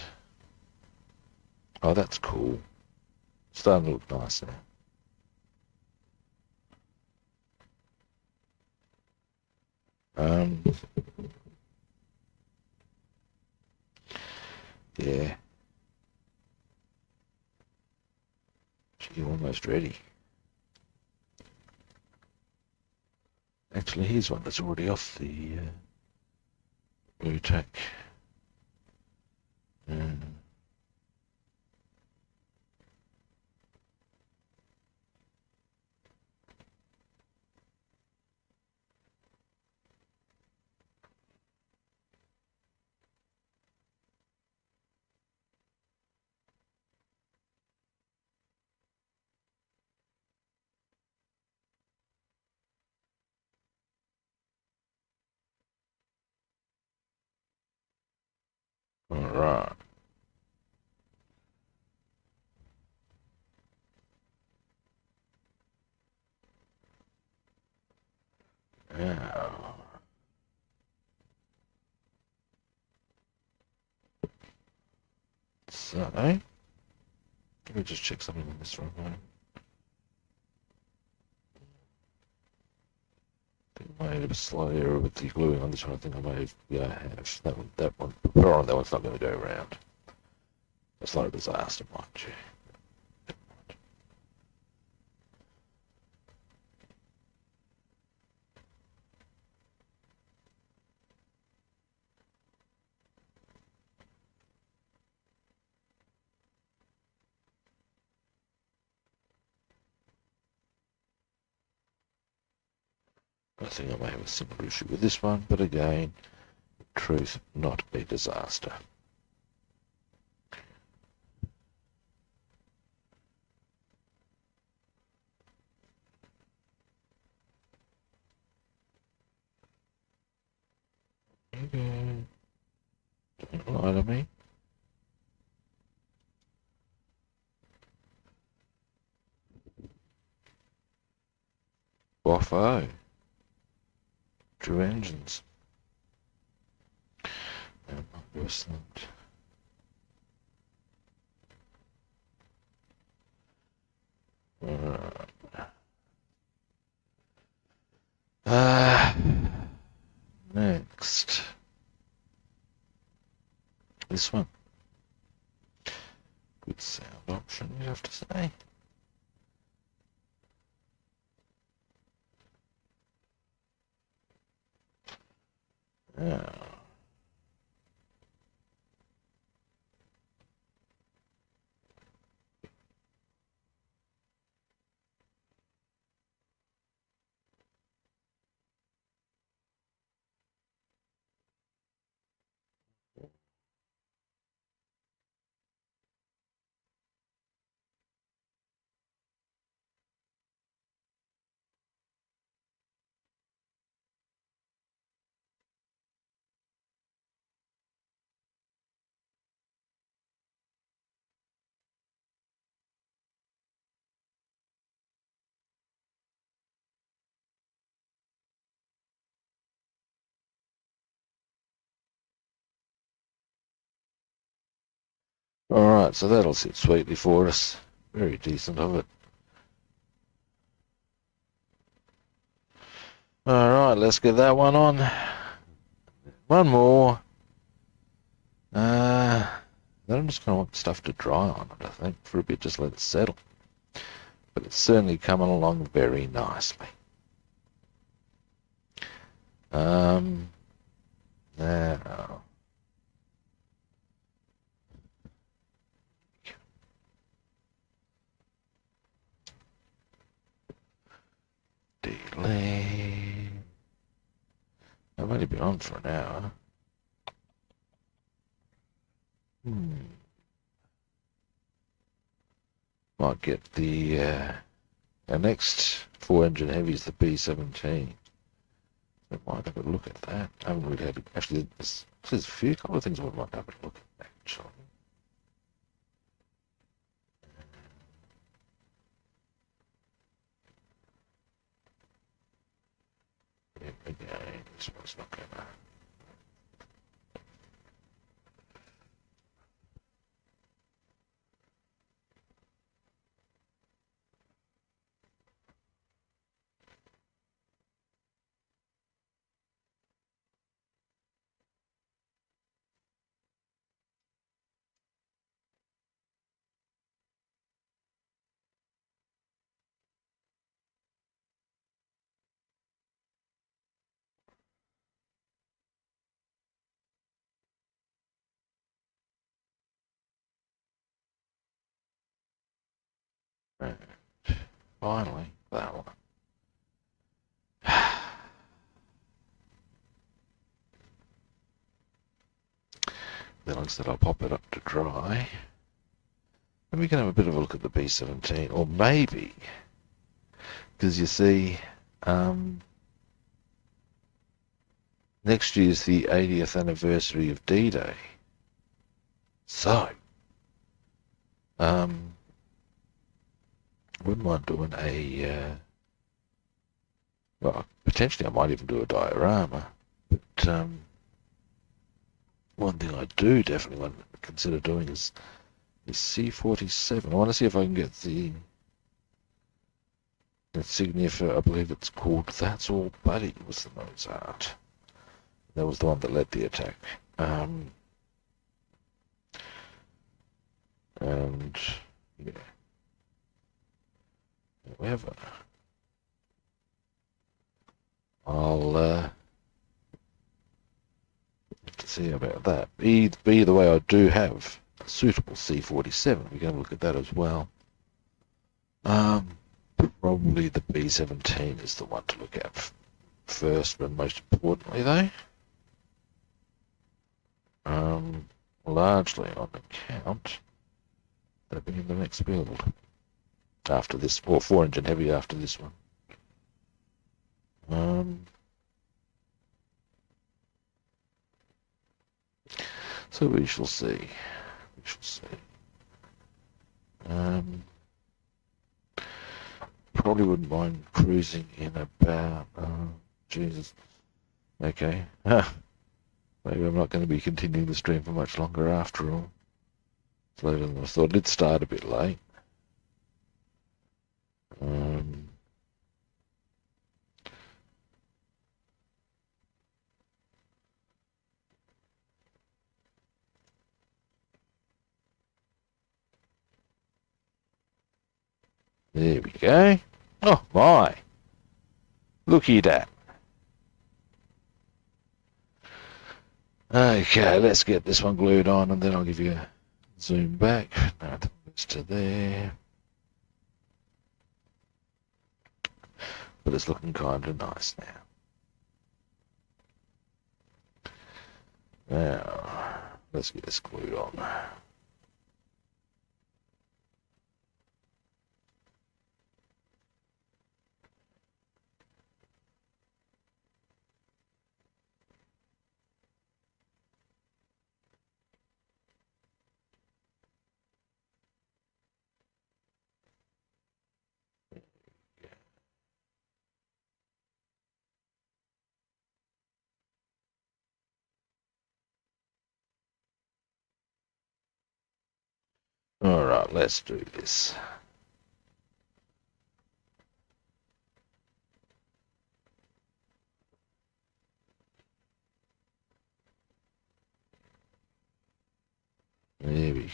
Oh, that's cool. Starting to look nice now. Yeah. Gee, almost ready. Actually, here's one that's already off the Mutec. All right. Now. So, let me just check something in this room. I might have a slight error with the gluing on this one. I think I might have, yeah, I have. That one, put on that one's not going to go around. It's not a disaster, mind you. I think I may have a similar issue with this one, but again, truth, not a disaster. Okay. Don't lie to me. Boffo. True engines. And not worse than next. This one. Good sound option, you'd have to say. Yeah. Alright, so that'll sit sweetly for us. Very decent of it. Alright, let's get that one on. One more. Then I'm just going to want stuff to dry on it, I think, for a bit, just let it settle. But it's certainly coming along very nicely. Now... delay. I've only been on for an hour. Might get the our next 4-engine heavy is the B17. We might have a look at that. I haven't really had actually. There's a few couple of things we might have a look at actually. Again, this one's not gonna. Right. Finally, that one. Then I said I'll pop it up to dry. And we can have a bit of a look at the B17, or maybe, because you see, next year's the 80th anniversary of D-Day. So, wouldn't mind doing a, well, potentially I might even do a diorama, but one thing I do definitely want to consider doing is C47. I want to see if I can get the insignia for, I believe it's called That's All Buddy, was the Mozart. That was the one that led the attack. And yeah, however, I'll have to see about that. Either way, I do have a suitable C47. We can look at that as well. Probably the B17 is the one to look at first, but most importantly, though, largely on account that being the next build after this, or 4-engine heavy after this one. So we shall see. We shall see. Probably wouldn't mind cruising in about. Jesus. Okay. Maybe I'm not going to be continuing the stream for much longer after all. It's later than I thought. It did start a bit late. There we go. Oh my. Looky at that. Okay, let's get this one glued on and then I'll give you a zoom back. No, it's to there. But it's looking kind of nice now. Now, let's get this glued on. Alright, let's do this. There we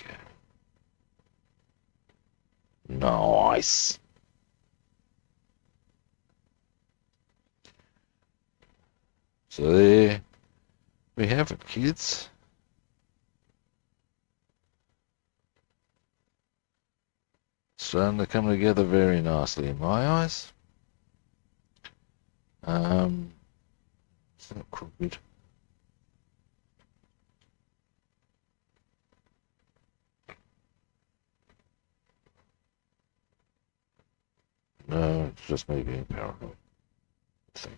go. Nice. So there we have it, kids. Starting to come together very nicely in my eyes. It's not crooked. No, it's just me being paranoid, I think.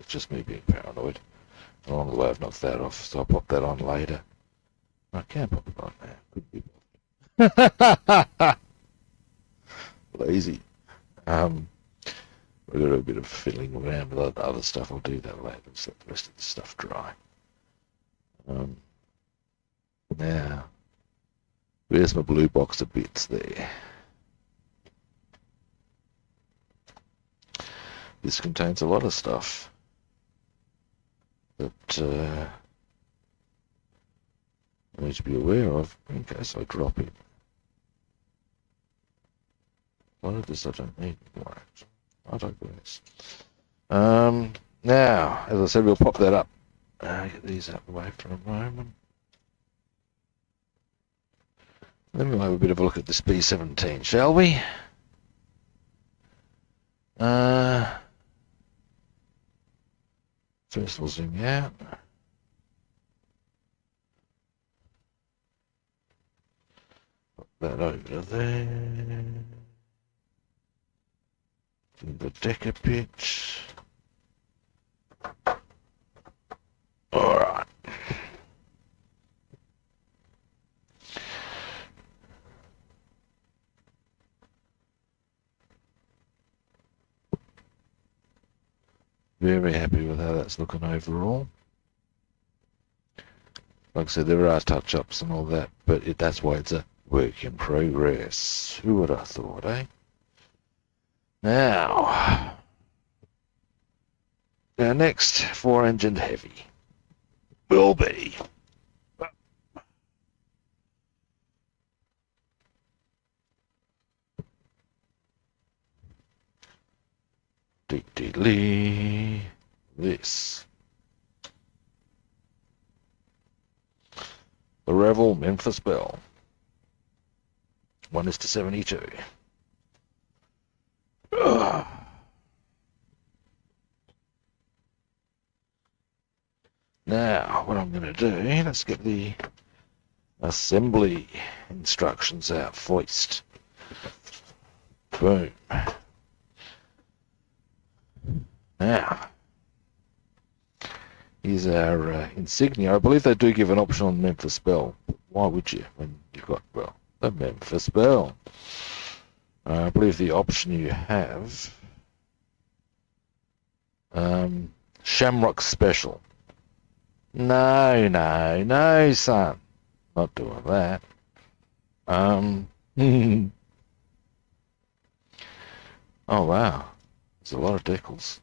It's just me being paranoid. Along the way I've knocked that off, so I'll pop that on later. I can pop it on now. Could be lazy. We've got a bit of fiddling around with other stuff. I'll do that later. Just let the rest of the stuff dry. Now, where's my blue box of bits there? This contains a lot of stuff that I need to be aware of in case I drop it. A lot of this I don't need more. I digress. Now, as I said, we'll pop that up. Get these out of the way for a moment. Then we'll have a bit of a look at this B-17, shall we? First we'll zoom out. Pop that over there. Do the decker pitch. Alright. Very happy with how that's looking overall. Like I said, there are touch-ups and all that, but that's why it's a work in progress. Who would have thought, eh? Now, our next 4-engined heavy will be this. The Revel Memphis Belle. 1:72. Now, what I'm going to do, let's get the assembly instructions out first. Boom. Now, here's our insignia. I believe they do give an option on Memphis Belle. Why would you when you've got, well, the Memphis Belle? I believe the option you have, Shamrock Special. No, no, no, son. Not doing that. Oh wow. There's a lot of decals.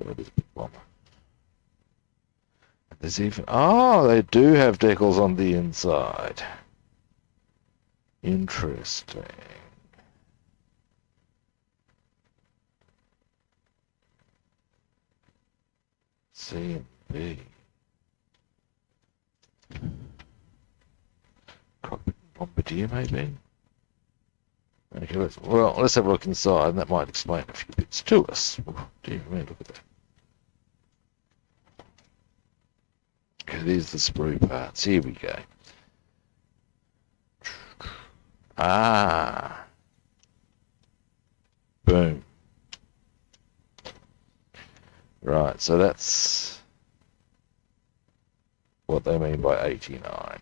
Oh, there's a big one. There's even, oh, they do have decals on the inside. Interesting. C and B. Cockpit bombardier, maybe? Okay, let's have a look inside, and that might explain a few bits to us. Oh, dear me, look at that. Okay, these are the sprue parts. Here we go. Ah. Boom. Right, so that's what they mean by 89.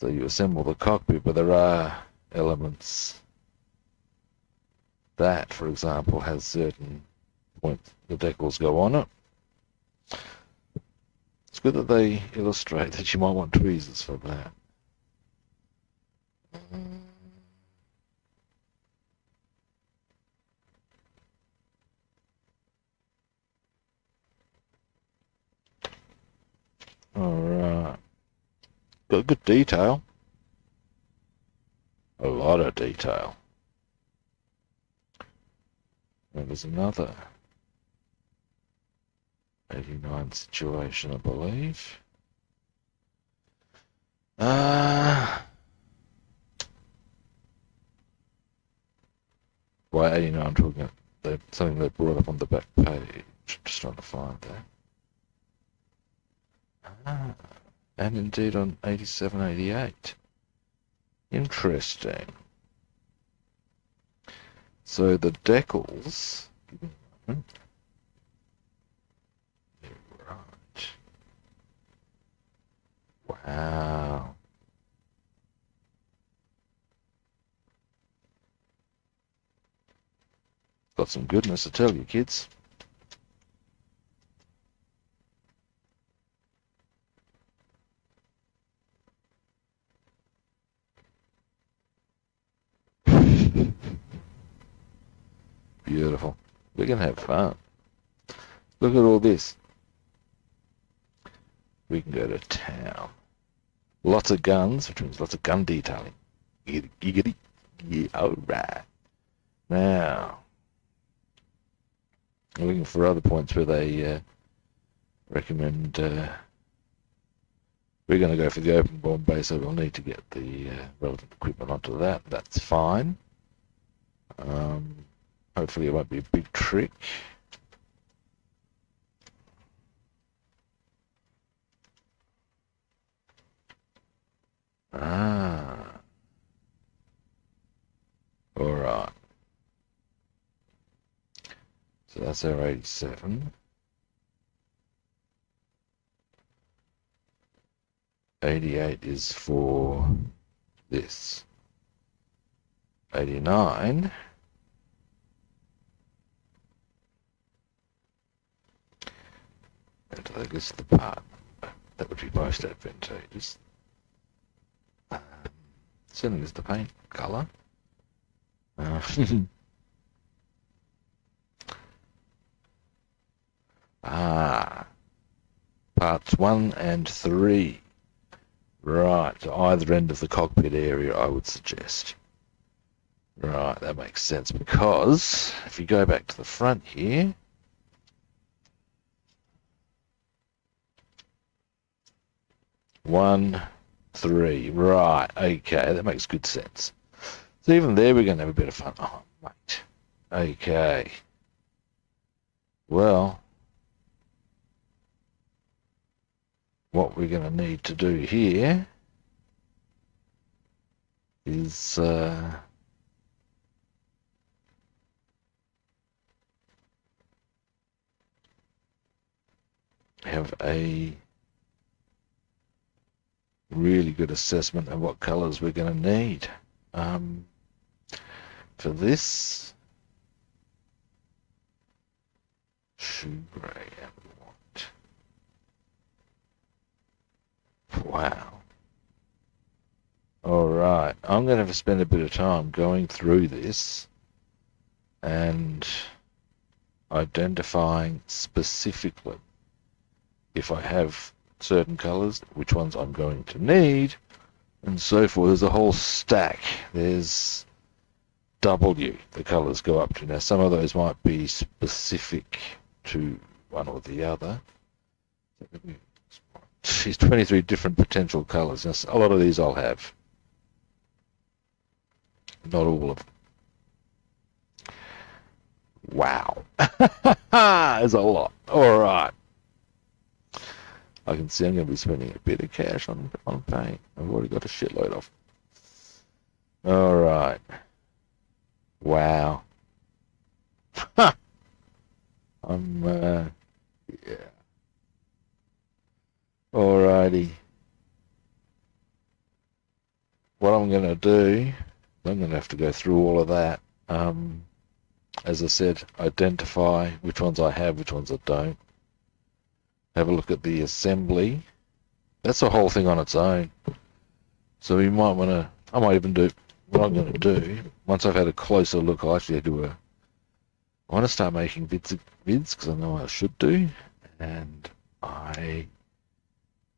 So you assemble the cockpit, but there are elements that, for example, has certain points the decals go on it. It's good that they illustrate that you might want tweezers for that. Alright. Got good detail. A lot of detail. And there's another 89 situation, I believe. Why 89? I'm talking about something they brought up on the back page. Just trying to find that. And indeed on 87, 88. Interesting. So the decals. Right. Wow. Got some goodness to tell you, kids. Beautiful. We're going to have fun. Look at all this. We can go to town. Lots of guns, which means lots of gun detailing. Giggity, giggity. Yeah, alright. Now, I'm looking for other points where they recommend... we're going to go for the open bomb bay, so we'll need to get the relevant equipment onto that. That's fine. Hopefully it won't be a big trick. Alright. So that's our 87. 88 is for this. 89. And I guess the part that would be most advantageous. Certainly is the paint colour. Parts 1 and 3. Right, to either end of the cockpit area, I would suggest. Right, that makes sense, because if you go back to the front here, one, 3. Right, okay, that makes good sense. So even there we're going to have a bit of fun. Oh, mate. Okay. Well, what we're going to need to do here is have a really good assessment of what colors we're going to need. For this, shoe grey, Wow. Alright, I'm going to have to spend a bit of time going through this and identifying specifically if I have certain colours, which ones I'm going to need, and so forth. There's a whole stack. There's W the colours go up to. Now some of those might be specific to one or the other. She's 23 different potential colours. Now, a lot of these I'll have. Not all of them. Wow. There's a lot. Alright. I can see I'm going to be spending a bit of cash on paint. I've already got a shitload of. Alright. Wow. I'm, yeah. Alrighty. What I'm going to do, I'm going to have to go through all of that. As I said, identify which ones I have, which ones I don't. Have a look at the assembly. That's a whole thing on its own. So you might want to, I might even do, what I'm going to do, once I've had a closer look, I'll actually do I want to start making vids because I know I should do, and I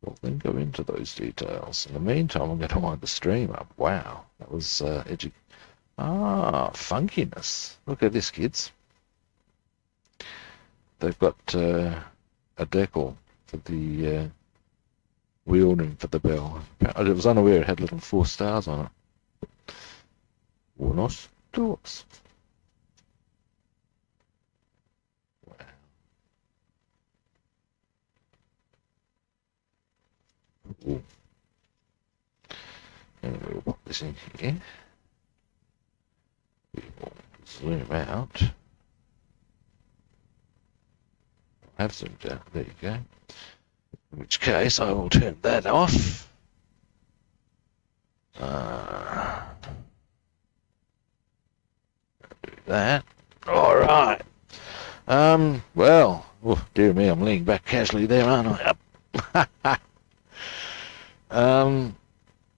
will then go into those details. In the meantime, I'm going to wind the stream up. Wow, that was edgy. Ah, funkiness. Look at this, kids. They've got a decal for the wheel rim for the bell. I was unaware it had little 4 stars on it. Unos, dos. Wow. Ooh. And we'll put this in here. We will zoom out. I have zoomed out. There you go. In which case, I will turn that off. Do that. All right. Well, oh, dear me, I'm leaning back casually there, aren't I?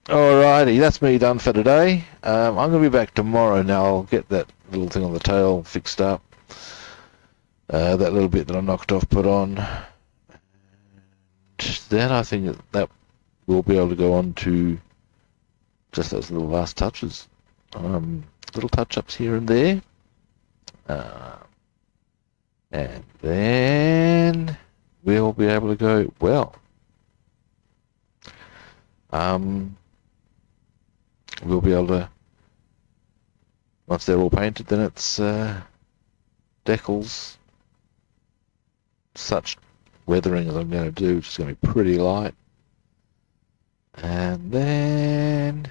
Alrighty, that's me done for today. I'm going to be back tomorrow now. I'll get that little thing on the tail fixed up. That little bit that I knocked off put on. And then I think that we'll be able to go on to just those little last touches. Little touch-ups here and there. And then we'll be able to go, well, we'll be able to, once they're all painted, then it's decals, such weathering as I'm going to do, which is going to be pretty light. And then,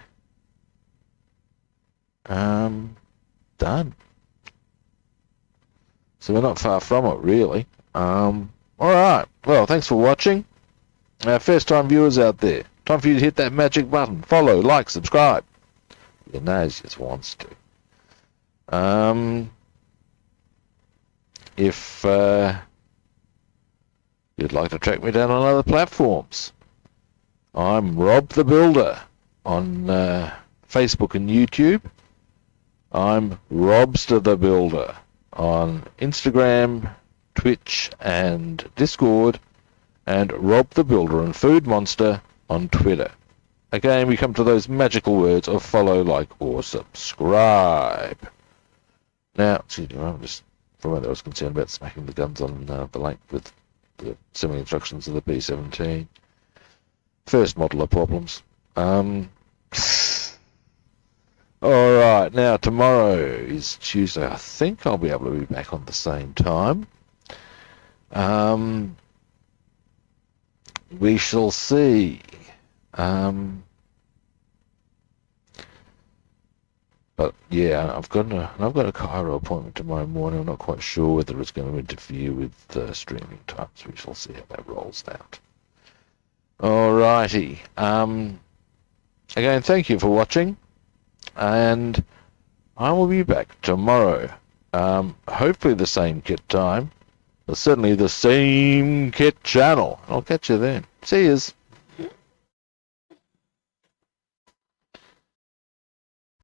done. So we're not far from it, really. Alright, well, thanks for watching. First time viewers out there, time for you to hit that magic button. Follow, like, subscribe. Your nose just wants to. If you'd like to track me down on other platforms, I'm Rob the Builder on Facebook and YouTube. I'm Robster the Builder on Instagram, Twitch, and Discord, and Rob the Builder and Food Monster on Twitter. Again, we come to those magical words of follow, like, or subscribe. Now, excuse me, I'm just, for a moment I was concerned about smacking the guns on the link with the similar instructions of the B-17. First model of problems. Alright, now tomorrow is Tuesday. I think I'll be able to be back on the same time. We shall see. But yeah, I've got a chiro appointment tomorrow morning. I'm not quite sure whether it's going to interfere with streaming times. We shall see how that rolls out. Alrighty. Again, thank you for watching, and I will be back tomorrow. Hopefully the same kit time, but certainly the same kit channel. I'll catch you then. See yous.